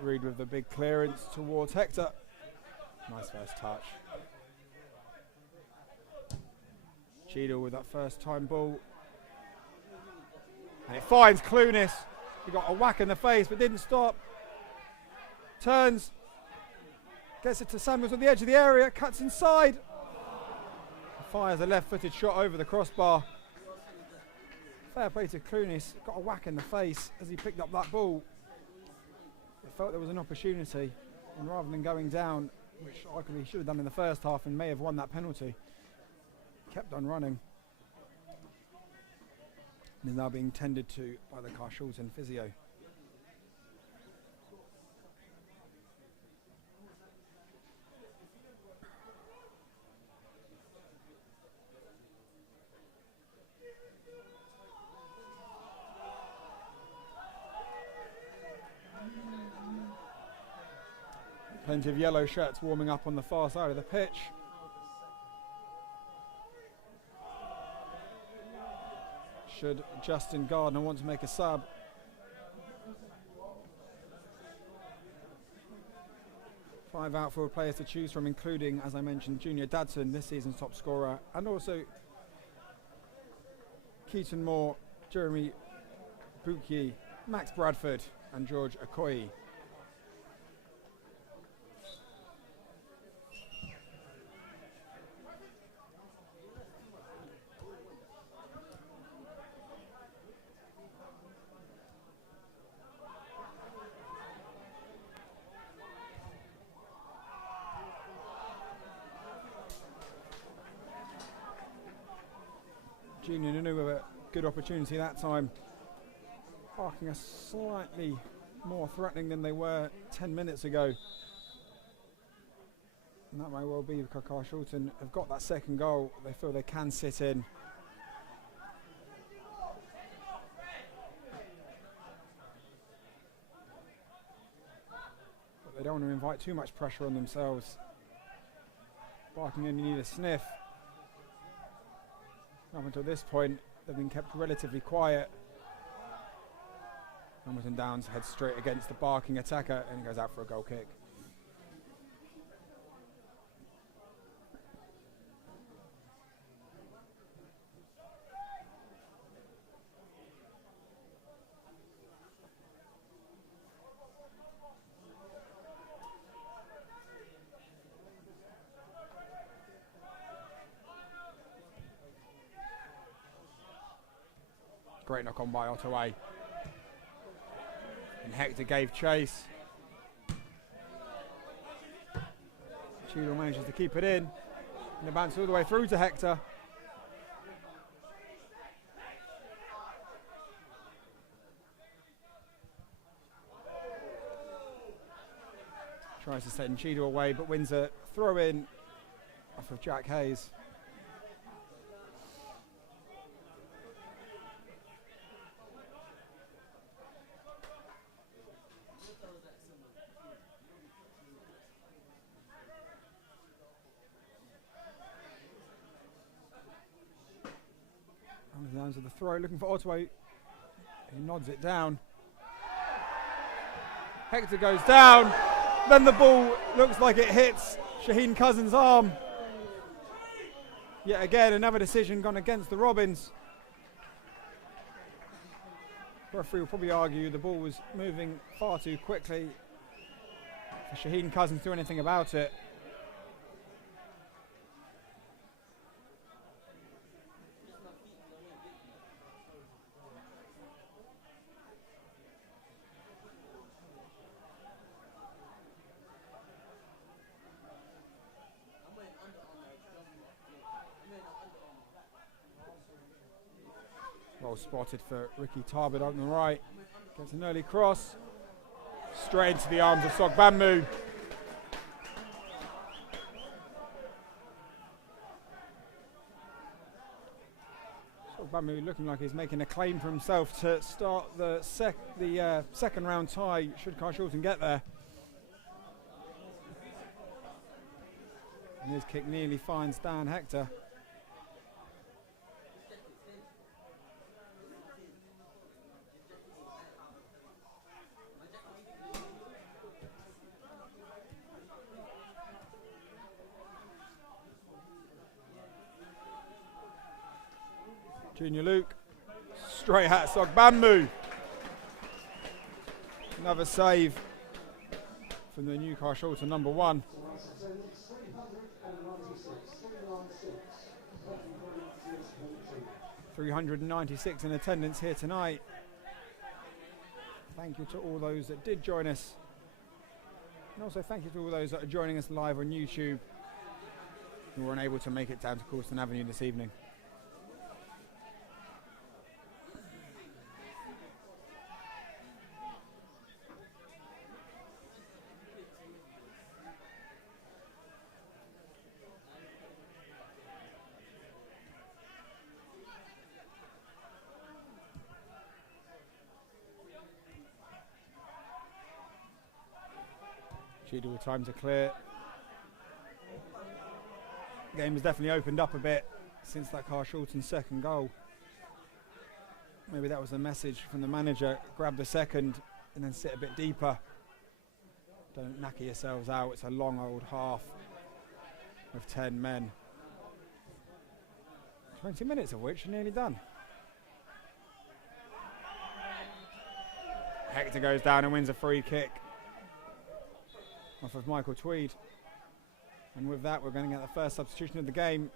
Reed with the big clearance towards Hector. Nice first touch. Cheadle with that first time ball. And it finds Clunis. He got a whack in the face but didn't stop. Turns. Gets it to Samuels on the edge of the area. Cuts inside. Fires a left-footed shot over the crossbar. Fair play to Clunis. Got a whack in the face as he picked up that ball. I felt there was an opportunity, and rather than going down, which arguably he should have done in the first half and may have won that penalty, kept on running. And is now being tended to by the Carshalton physio. Plenty of yellow shirts warming up on the far side of the pitch. Should Justin Gardner want to make a sub? Five outfield players to choose from, including, as I mentioned, Junior Dadson, this season's top scorer, and also Keaton Moore, Jeremy Buki, Max Bradford, and George Okoye. Junior Nunu with a good opportunity that time, parking us slightly more threatening than they were 10 minutes ago. And that may well be because Carshalton have got that second goal. They feel they can sit in. But they don't want to invite too much pressure on themselves. Barking only need a sniff. Up until this point, they've been kept relatively quiet. Hamilton Downs heads straight against the barking attacker and goes out for a goal kick. Great knock on by Ottaway. And Hector gave chase. Cheadle manages to keep it in. And the bounce all the way through to Hector. Tries to send Cheadle away, but wins a throw in off of Jack Hayes. Down to the throw, looking for Otway. He nods it down. Hector goes down. Then the ball looks like it hits Shaheen Cousins' arm. Yet again, another decision gone against the Robins. The referee will probably argue the ball was moving far too quickly for Shaheen Cousins to do anything about it. Well spotted for Ricky Tarbert on the right. Gets an early cross. Straight into the arms of Sogbammu. Sogbammu looking like he's making a claim for himself to start the second round tie should Carshalton get there. And his kick nearly finds Dan Hector. Junior Luke, straight at Sogbammu. Another save from the new Carshalton number 1. 396 in attendance here tonight. Thank you to all those that did join us. And also thank you to all those that are joining us live on YouTube who weren't able to make it down to Carshalton Avenue this evening. Cheadle with time to clear. The game has definitely opened up a bit since that Carshalton second goal. Maybe that was a message from the manager, grab the second and then sit a bit deeper. Don't knacker yourselves out, it's a long old half with 10 men. 20 minutes of which are nearly done. Hector goes down and wins a free kick off of Michael Tweed. And with that, we're going to get the first substitution of the game.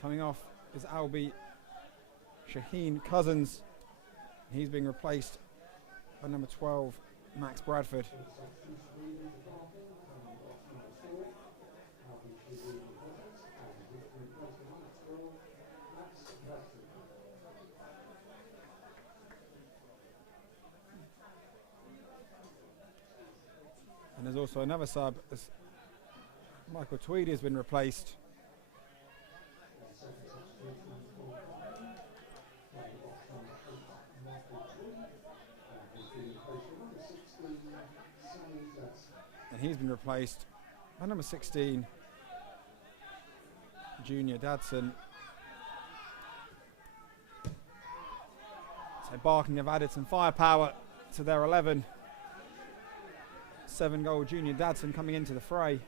Coming off is Albie Shaheen Cousins. He's being replaced by number 12, Max Bradford. And there's also another sub as Michael Tweedy has been replaced. And he's been replaced by number 16, Junior Dadson. So Barking have added some firepower to their 11. 7-goal Junior Dadson coming into the fray.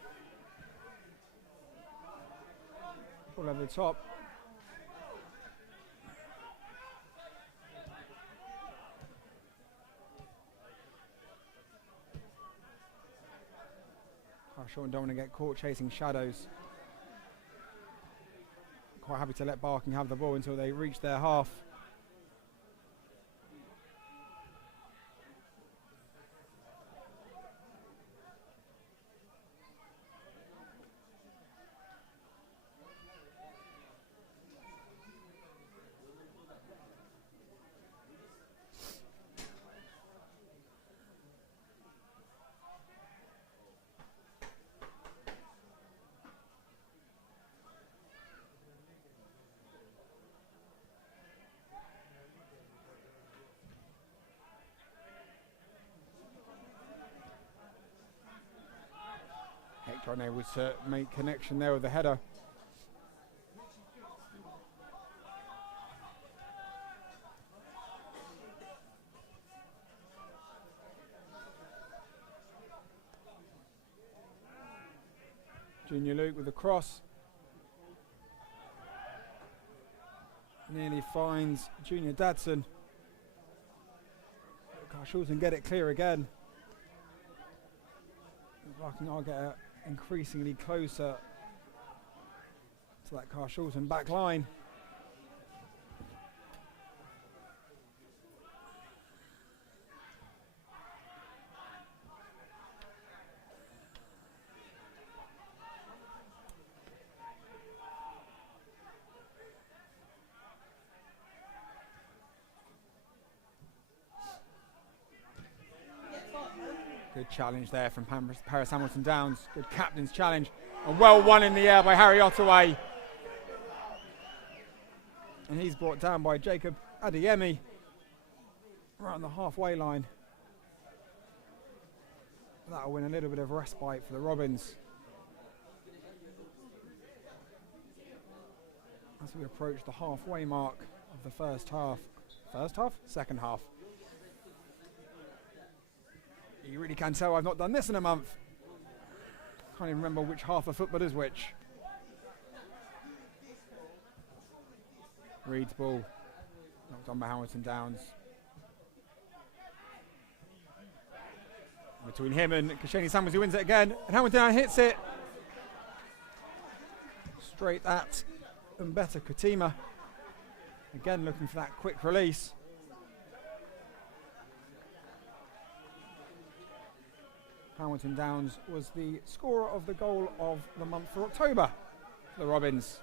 All over the top. Carshalton don't want to get caught chasing shadows. Quite happy to let Barking have the ball until they reach their half. Striker unable to make connection there with the header. Junior Luke with the cross. Nearly finds Junior Dadson. Carshalton get it clear again. Barking I'll get increasingly closer to that Carshalton back line. Good challenge there from Paris Hamilton Downs. Good captain's challenge. And well won in the air by Harry Ottaway. And he's brought down by Jacob Adeyemi right on the halfway line. That'll win a little bit of respite for the Robins as we approach the halfway mark of the first half. First half? Second half. You really can tell I've not done this in a month. Can't even remember which half of football is which. Reed's ball knocked on by Hamilton Downs. Between him and Kashani Samuels, who wins it again, and Hamilton Downs hits it straight at Umbeta Kutima. Again looking for that quick release. Hamilton Downs was the scorer of the goal of the month for October for the Robins.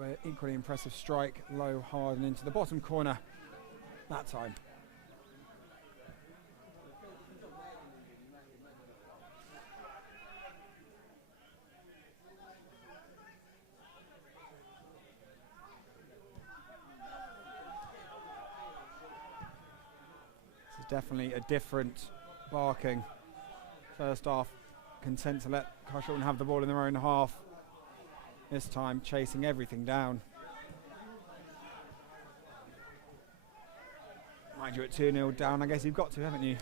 An equally impressive strike, low, hard and into the bottom corner that time. Definitely a different Barking. First half, content to let Carshalton have the ball in their own half. This time, chasing everything down. Mind you, at 2-0 down, I guess you've got to, haven't you?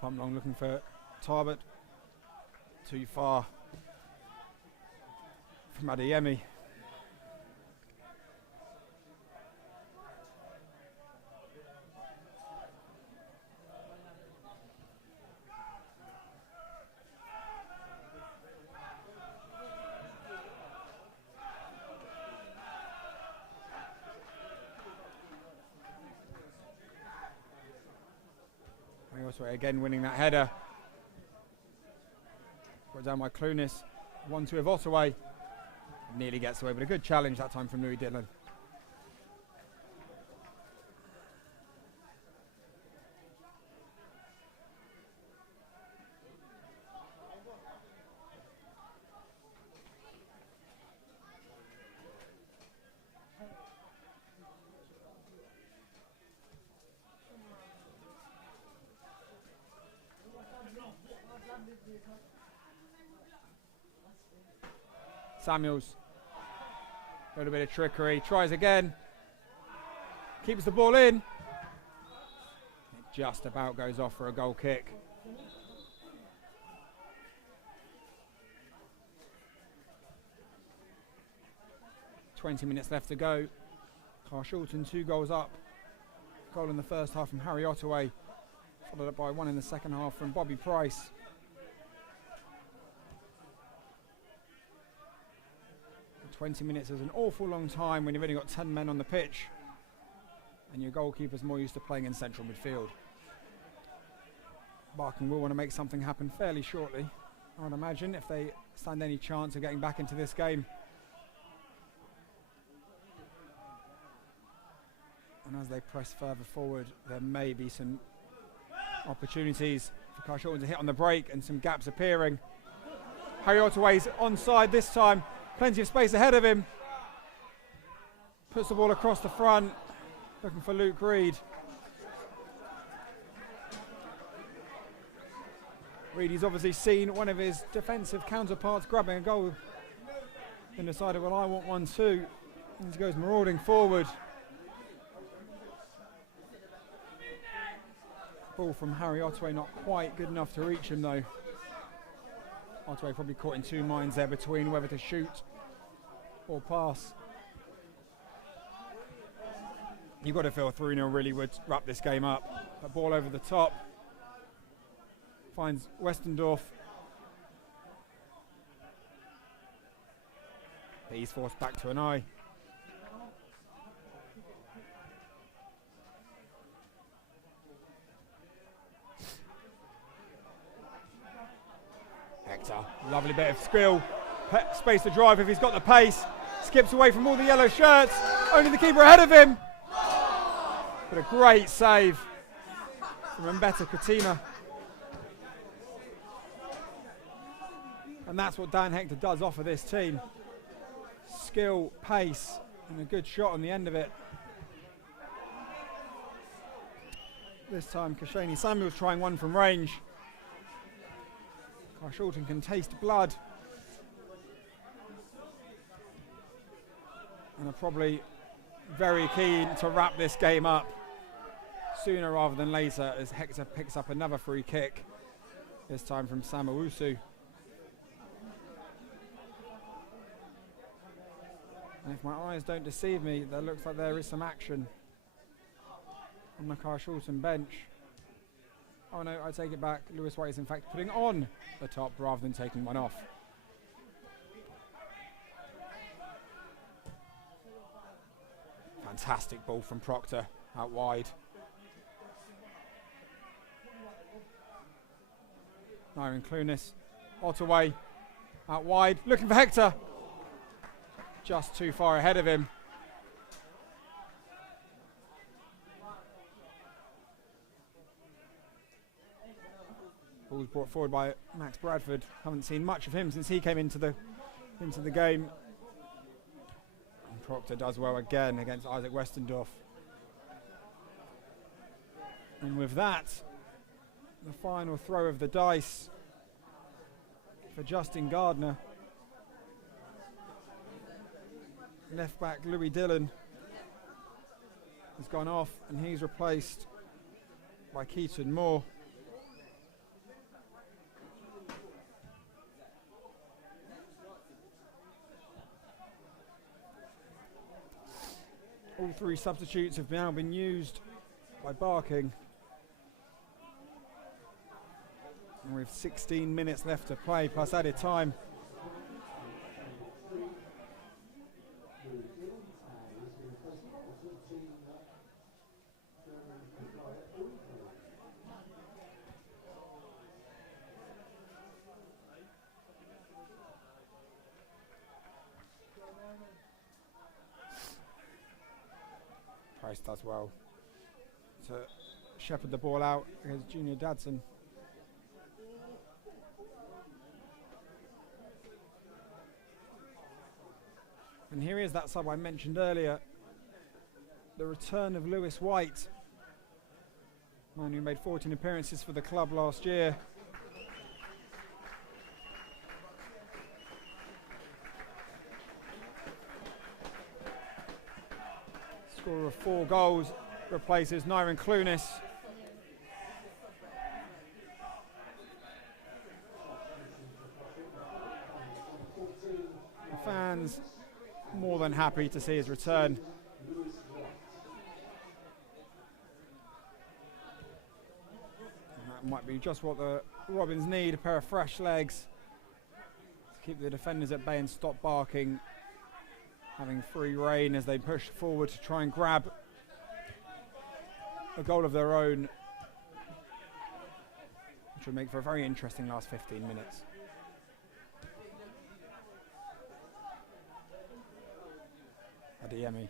Pump long looking for Tarbert. Too far from Adeyemi. Again winning that header. Brought down by Clunis. 1-2 of Ottaway. Nearly gets away, but a good challenge that time from Louis Dillon. Samuels, a little bit of trickery, tries again, keeps the ball in. It just about goes off for a goal kick. "20 minutes left to go. Carshalton 2 goals up. Goal in the first half from Harry Ottaway, followed up by one in the second half from Bobby Price. 20 minutes is an awful long time when you've only got 10 men on the pitch and your goalkeeper's more used to playing in central midfield. Barking will want to make something happen fairly shortly, I would imagine, if they stand any chance of getting back into this game. And as they press further forward, there may be some opportunities for Carshalton to hit on the break and some gaps appearing. Harry Ottaway's onside this time. Plenty of space ahead of him. Puts the ball across the front, looking for Luke Reed. Reed, he's obviously seen one of his defensive counterparts grabbing a goal and decided, well, I want one too. And he goes marauding forward. Ball from Harry Ottaway, not quite good enough to reach him though. Ottaway probably caught in two minds there between whether to shoot or pass. You've got to feel 3-0 really would wrap this game up. That ball over the top. Finds Westendorf. He's forced back to an eye. Hector, lovely bit of skill. Space to drive if he's got the pace. Skips away from all the yellow shirts. Only the keeper ahead of him. But a great save from Mbeta Katima. And that's what Dan Hector does offer this team. Skill, pace, and a good shot on the end of it. This time Kashani Samuel's trying one from range. Carshalton can taste blood. And are probably very keen to wrap this game up sooner rather than later as Hector picks up another free kick, this time from Samawusu. And if my eyes don't deceive me, there looks like there is some action on the Carshalton bench. Oh no, I take it back. Lewis White is in fact putting on the top rather than taking one off. Fantastic ball from Proctor out wide. Nyron Clunis, Ottaway out wide, looking for Hector. Just too far ahead of him. Ball's brought forward by Max Bradford. Haven't seen much of him since he came into the game. And Proctor does well again against Isaac Westendorf. And with that, the final throw of the dice for Justin Gardner. Left back Louis Dillon has gone off and he's replaced by Keaton Moore. All three substitutes have now been used by Barking. And with 16 minutes left to play plus added time. Price does well to shepherd the ball out against Junior Dadson. And here is that sub I mentioned earlier, the return of Lewis White, man who made 14 appearances for the club last year. Scorer of 4 goals, replaces Nyron Clunis. The fans more than happy to see his return. And that might be just what the Robins need, a pair of fresh legs to keep the defenders at bay and stop Barking having free rein as they push forward to try and grab a goal of their own, which will make for a very interesting last 15 minutes. Adeyemi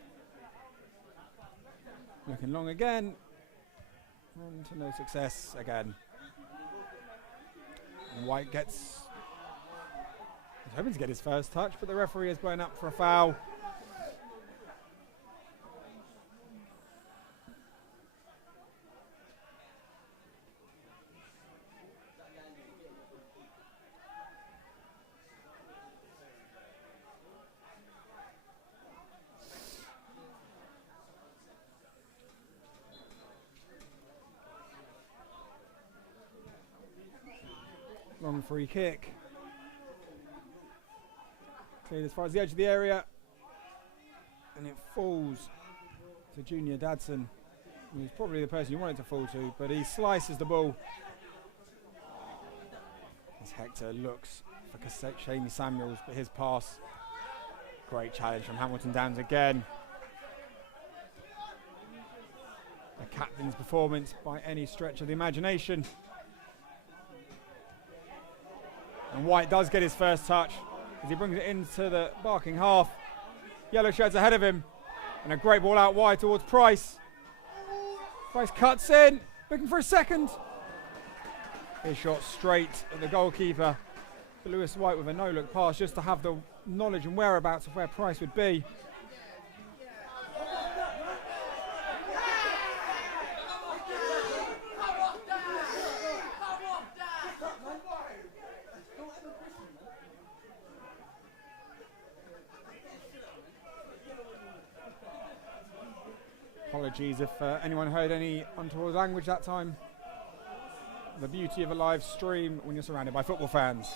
Looking long again. And to no success again. And White gets... He's hoping to get his first touch, but the referee is blown up for a foul. Long free kick. Cleared as far as the edge of the area. And it falls to Junior Dadson. He's probably the person you want it to fall to, but he slices the ball. As Hector looks for Shaney Samuels, but his pass. Great challenge from Hamilton Downs again. A captain's performance by any stretch of the imagination. And White does get his first touch as he brings it into the barking half. Yellow shirts ahead of him. And a great ball out wide towards Price. Price cuts in, looking for a second. His shot straight at the goalkeeper. But Lewis White with a no-look pass just to have the knowledge and whereabouts of where Price would be. Apologies if anyone heard any untoward language that time. The beauty of a live stream when you're surrounded by football fans.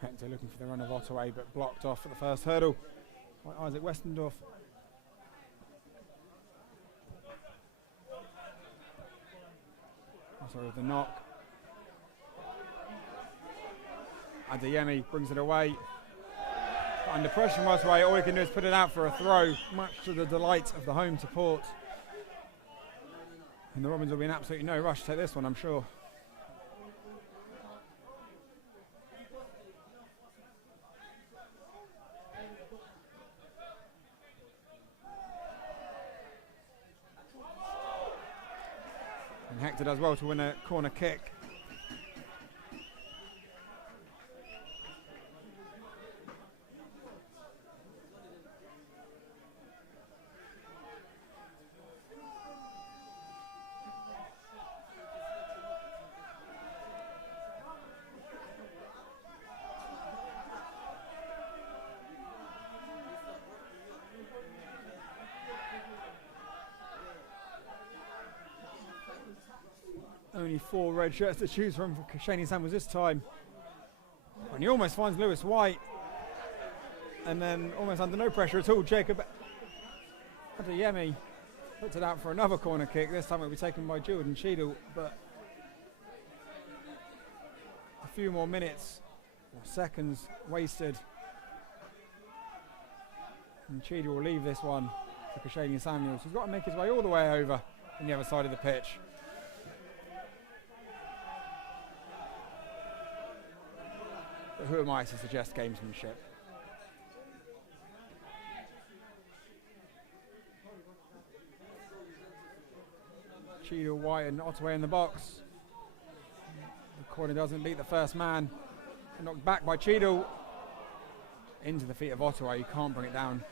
Hector looking for the run of Ottaway, but blocked off at the first hurdle by Isaac Westendorf. Ottaway with the knock. Adeyemi brings it away. But under pressure from Ottaway, all he can do is put it out for a throw, much to the delight of the home support. And the Robins will be in absolutely no rush to take this one, I'm sure. And Hector does well to win a corner kick. Only 4 red shirts to choose from for Shaney Samuels this time. And he almost finds Lewis White. And then almost under no pressure at all, Jacob Adeyemi puts it out for another corner kick. This time it will be taken by Jordan Cheadle, but a few more minutes or seconds wasted. And Cheadle will leave this one for Shaney Samuels. He's got to make his way all the way over on the other side of the pitch. But who am I to suggest gamesmanship? Cheadle, White and Ottaway in the box. The corner doesn't beat the first man. Knocked back by Cheadle. Into the feet of Ottaway, you can't bring it down.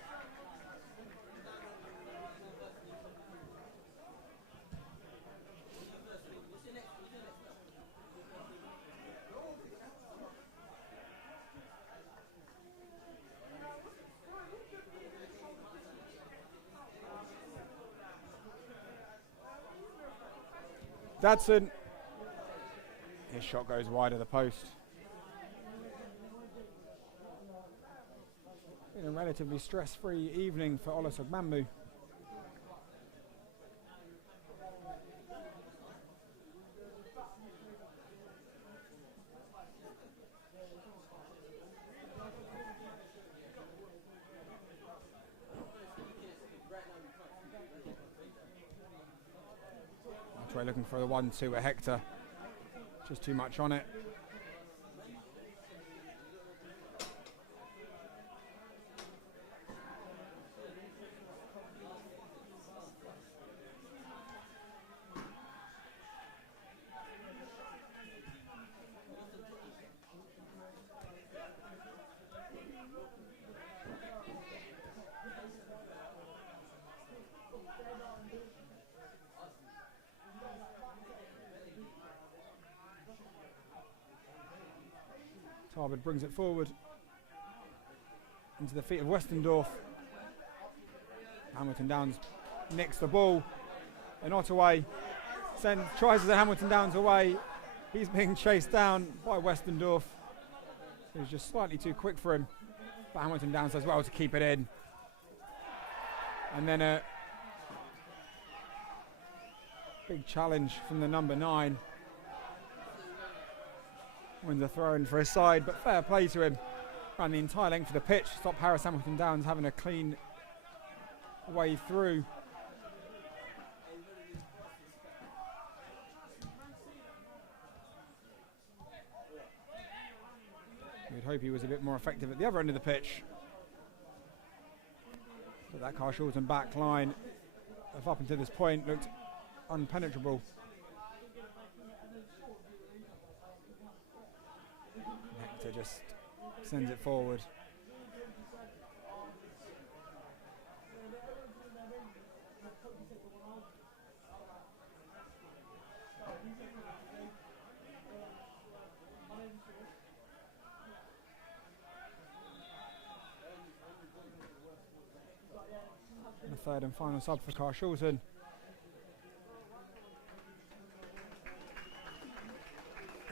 Dadson. His shot goes wide of the post. Been a relatively stress-free evening for Olusegun. Try looking for the 1-2 at Hector. Just too much on it. Tarbert brings it forward into the feet of Westendorf. Hamilton Downs nicks the ball and Ottaway tries to send Hamilton Downs away. He's being chased down by Westendorf, who's just slightly too quick for him, but Hamilton Downs does well to keep it in. And then a big challenge from the number 9. Wins a throw in for his side, but fair play to him. Ran the entire length of the pitch, stop Harris Hamilton Downs having a clean way through. You'd hope he was a bit more effective at the other end of the pitch. But that Carshalton back line, if up until this point, looked unpenetrable. Hector just sends it forward. The third and final sub for Carshalton.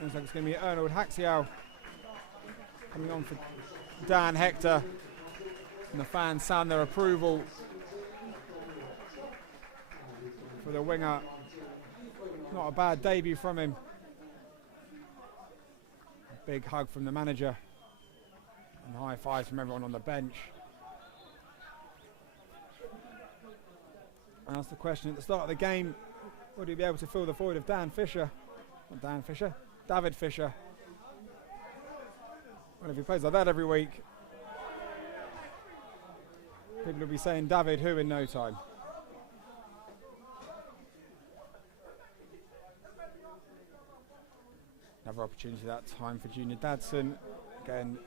Looks like it's going to be Arnold Haxiao coming on for Dan Hector. And the fans sound their approval for the winger. Not a bad debut from him. A big hug from the manager. And high fives from everyone on the bench. I asked the question at the start of the game, would he be able to fill the void of Dan Fisher? Not Dan Fisher, David Fisher. Well, if he plays like that every week, people will be saying David who in no time. Another opportunity that time for Junior Dadson. Again,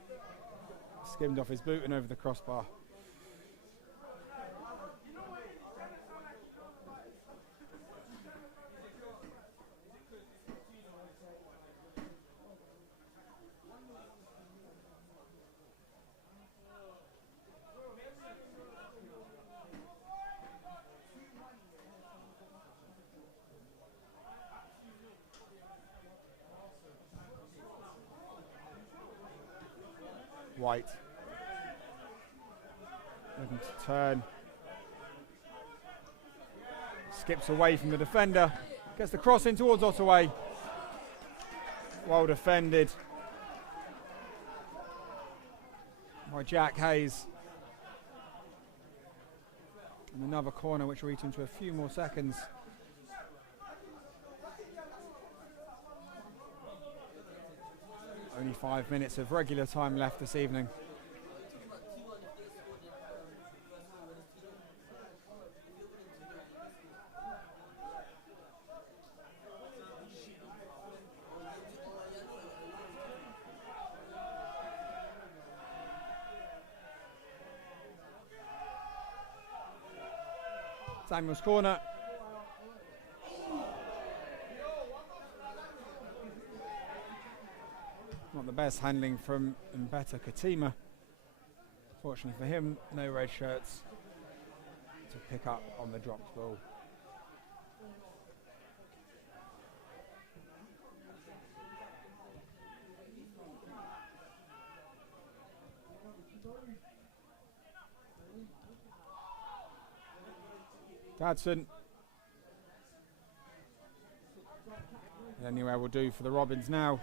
skimmed off his boot and over the crossbar. White looking to turn, skips away from the defender, gets the cross in towards Ottaway. Well defended by Jack Hayes. And another corner which will eat into a few more seconds. Only 5 minutes of regular time left this evening. Samuel's corner. Not the best handling from Mbeta Katima. Fortunately for him, no red shirts to pick up on the dropped ball. Dadson. Anywhere will do for the Robins now.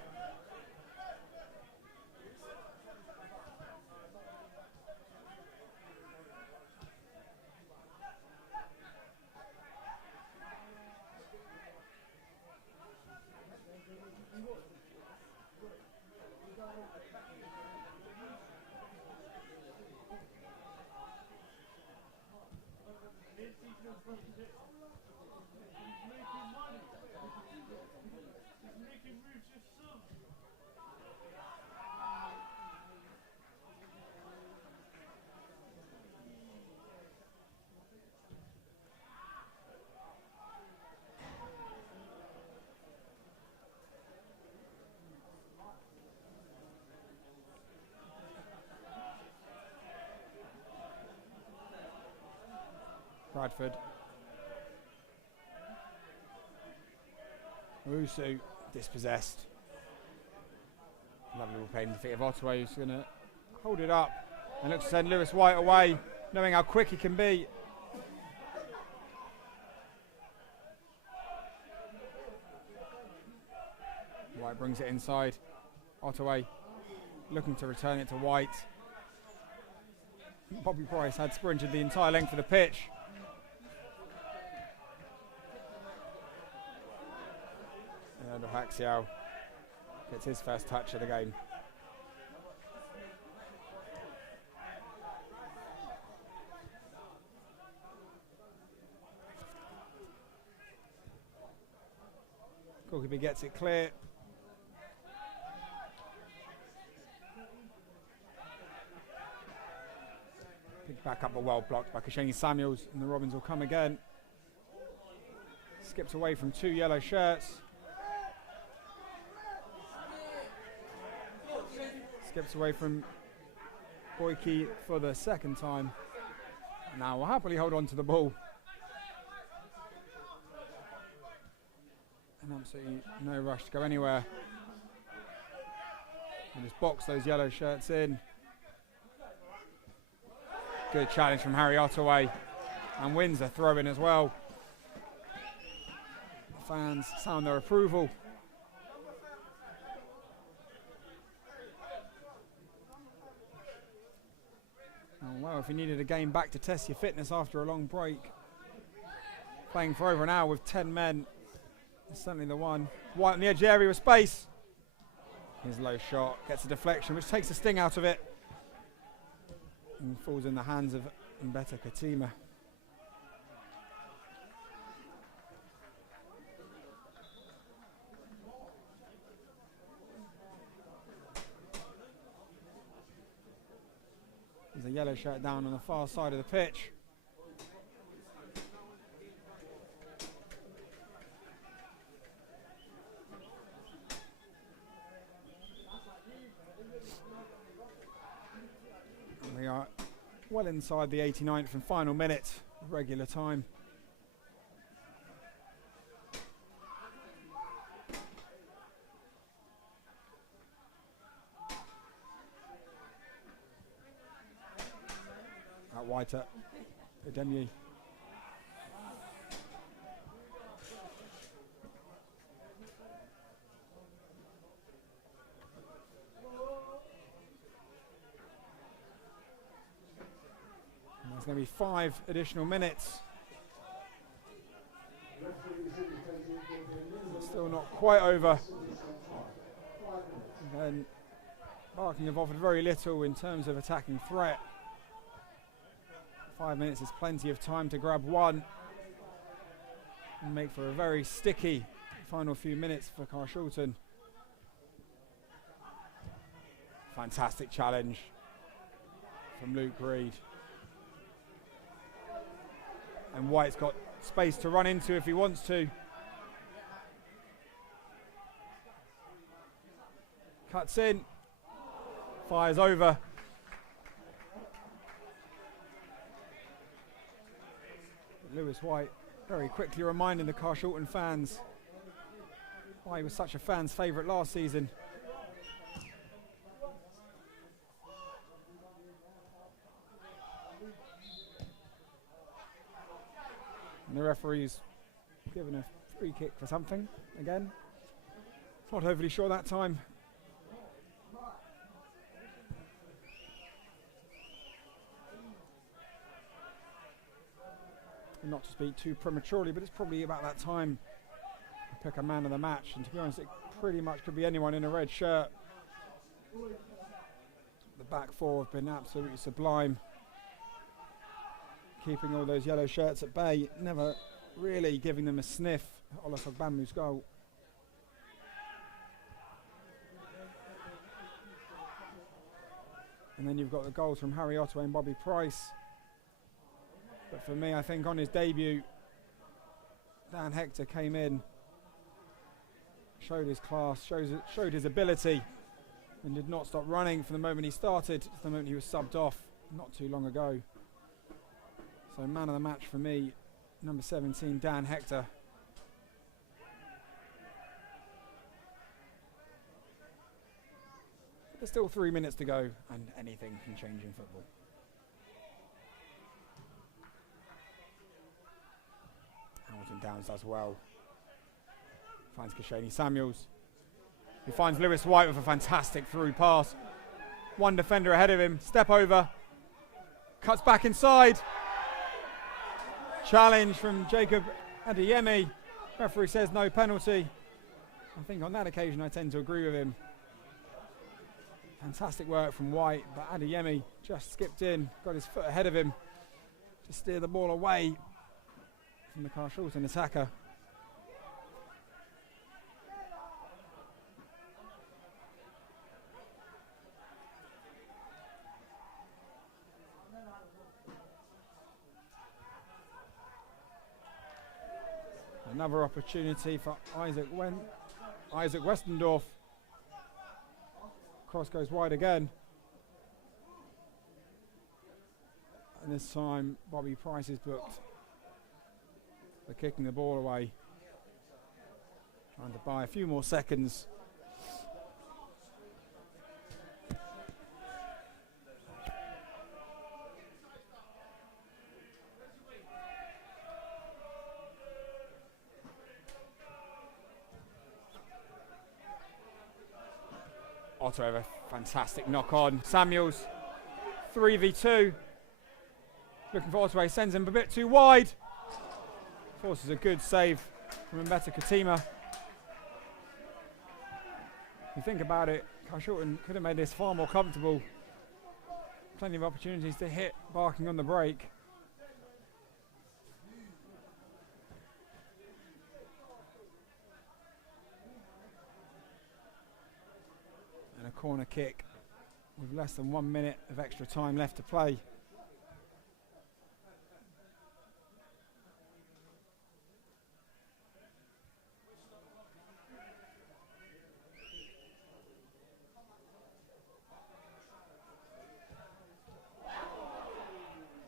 Bradford. Owusu dispossessed. Lovely ball played in the feet of Ottawa, who's going to hold it up and look to send Lewis White away, knowing how quick he can be. White brings it inside. Ottawa looking to return it to White. Bobby Price had sprinted the entire length of the pitch. And Haxiao gets his first touch of the game. Goalkeeper gets it clear. Big back up, but well blocked by Kashani Samuels, and the Robins will come again. Skips away from two yellow shirts. Skips away from Boyke for the second time. Now will happily hold on to the ball. And absolutely no rush to go anywhere. And just box those yellow shirts in. Good challenge from Harry Ottaway. And wins a throw-in as well. The fans sound their approval. Oh, well, if you needed a game back to test your fitness after a long break, playing for over an hour with 10 men is certainly the one. White on the edge of the area with space. His low shot gets a deflection, which takes the sting out of it. And falls in the hands of Mbeta Katima. There's a yellow shirt down on the far side of the pitch. And we are well inside the 89th and final minute of regular time. White Ademye. There's going to be 5 additional minutes. Still not quite over. And Barking have offered very little in terms of attacking threat. 5 minutes is plenty of time to grab one and make for a very sticky final few minutes for Carshalton. Fantastic challenge from Luke Reed. And White's got space to run into if he wants to. Cuts in, fires over. Lewis White very quickly reminding the Carshalton fans why he was such a fan's favourite last season. And the referee's given a free kick for something again. Not overly sure that time. Not to speak too prematurely, but it's probably about that time to pick a man of the match. And to be honest, it pretty much could be anyone in a red shirt. The back four have been absolutely sublime, keeping all those yellow shirts at bay, never really giving them a sniff at Olusogbonmu's goal. And then you've got the goals from Harry Ottaway and Bobby Price. But for me, I think on his debut, Dan Hector came in, showed his class, showed his ability, and did not stop running from the moment he started to the moment he was subbed off not too long ago. So man of the match for me, number 17, Dan Hector. There's still 3 minutes to go, and anything can change in football. Hamilton Downs does well. Finds Kashani Samuels, who finds Lewis White with a fantastic through pass. One defender ahead of him, step over, cuts back inside. Challenge from Jacob Adeyemi. Referee says no penalty. I think on that occasion I tend to agree with him. Fantastic work from White, but Adeyemi just skipped in, got his foot ahead of him to steer the ball away from the Carshalton attacker. Another opportunity for Isaac Westendorf. Cross goes wide again. And this time Bobby Price is booked for kicking the ball away. Trying to buy a few more seconds. Otto have a fantastic knock on. Samuels, 3v2. Looking for Ottaway, sends him a bit too wide. Forces a good save from Mbeta Katima. If you think about it, Carshalton could have made this far more comfortable. Plenty of opportunities to hit Barking on the break. And a corner kick with less than 1 minute of extra time left to play.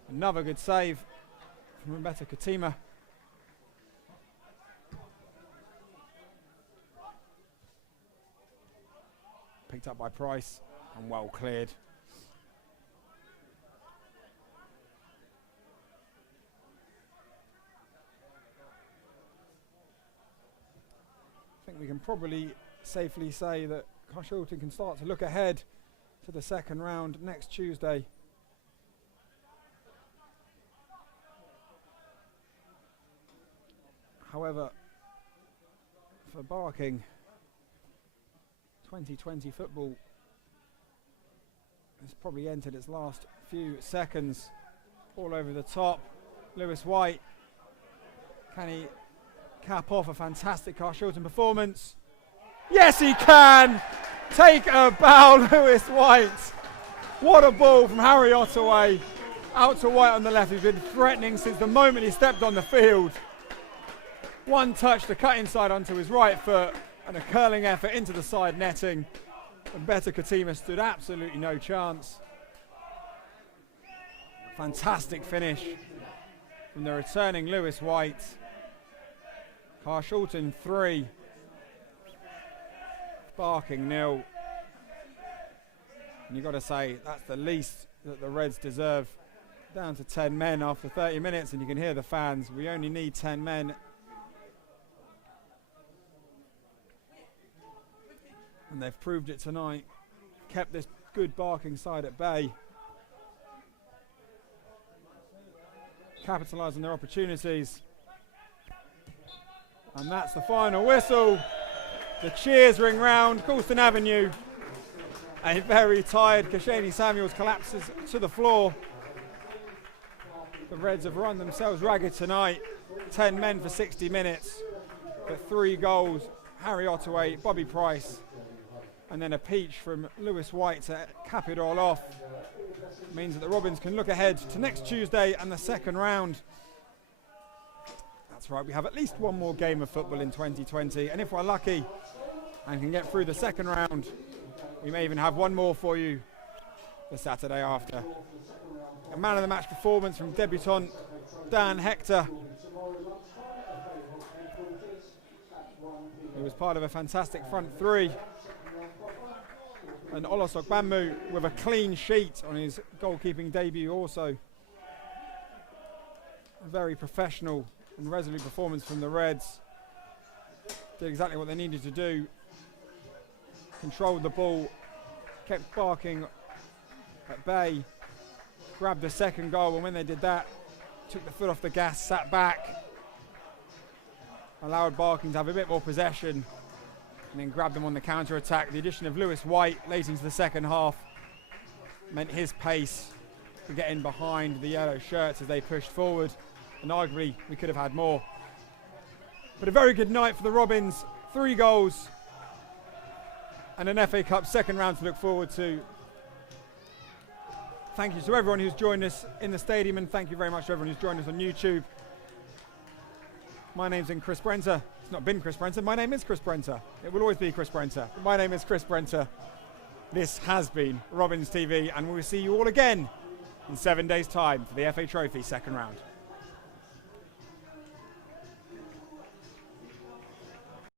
Another good save from Mbeta Katima. Picked up by Price and well cleared. I think we can probably safely say that Carshalton can start to look ahead to the second round next Tuesday. However, for Barking, 2020 football has probably entered its last few seconds. All over the top. Lewis White, can he cap off a fantastic Carshalton performance? Yes, he can! Take a bow, Lewis White. What a ball from Harry Ottaway. Out to White on the left, who's been threatening since the moment he stepped on the field. One touch to cut inside onto his right foot and a curling effort into the side netting. And Mbeta Katima stood absolutely no chance. Fantastic finish from the returning Lewis White. Carshalton 3, Barking 0. And you've got to say that's the least that the Reds deserve down to 10 men after 30 minutes, and you can hear the fans. We only need 10 men. And they've proved it tonight. Kept this good barking side at bay. Capitalised on their opportunities. And that's the final whistle. The cheers ring round Carshalton Avenue. A very tired Kashani Samuels collapses to the floor. The Reds have run themselves ragged tonight. 10 men for 60 minutes. But 3 goals. Harry Ottaway, Bobby Price, and then a peach from Lewis White to cap it all off. Means that the Robins can look ahead to next Tuesday and the second round. That's right, we have at least one more game of football in 2020, and if we're lucky and can get through the second round, we may even have one more for you the Saturday after. A man of the match performance from debutant Dan Hector, who was part of a fantastic front three. And Olosok Bambu with a clean sheet on his goalkeeping debut also. A very professional and resolute performance from the Reds. Did exactly what they needed to do. Controlled the ball, kept barking at bay, grabbed the second goal, and when they did that, took the foot off the gas, sat back, allowed Barking to have a bit more possession, and then grabbed them on the counter-attack. The addition of Lewis White late into the second half meant his pace could get in behind the yellow shirts as they pushed forward, and arguably we could have had more. But a very good night for the Robins. 3 goals and an FA Cup second round to look forward to. Thank you to everyone who's joined us in the stadium, and thank you very much to everyone who's joined us on YouTube. My name's Chris Brenter. It's not been Chris Brenter. My name is Chris Brenter. It will always be Chris Brenter. My name is Chris Brenter. This has been Robins TV, and we'll see you all again in 7 days' time for the FA Trophy second round.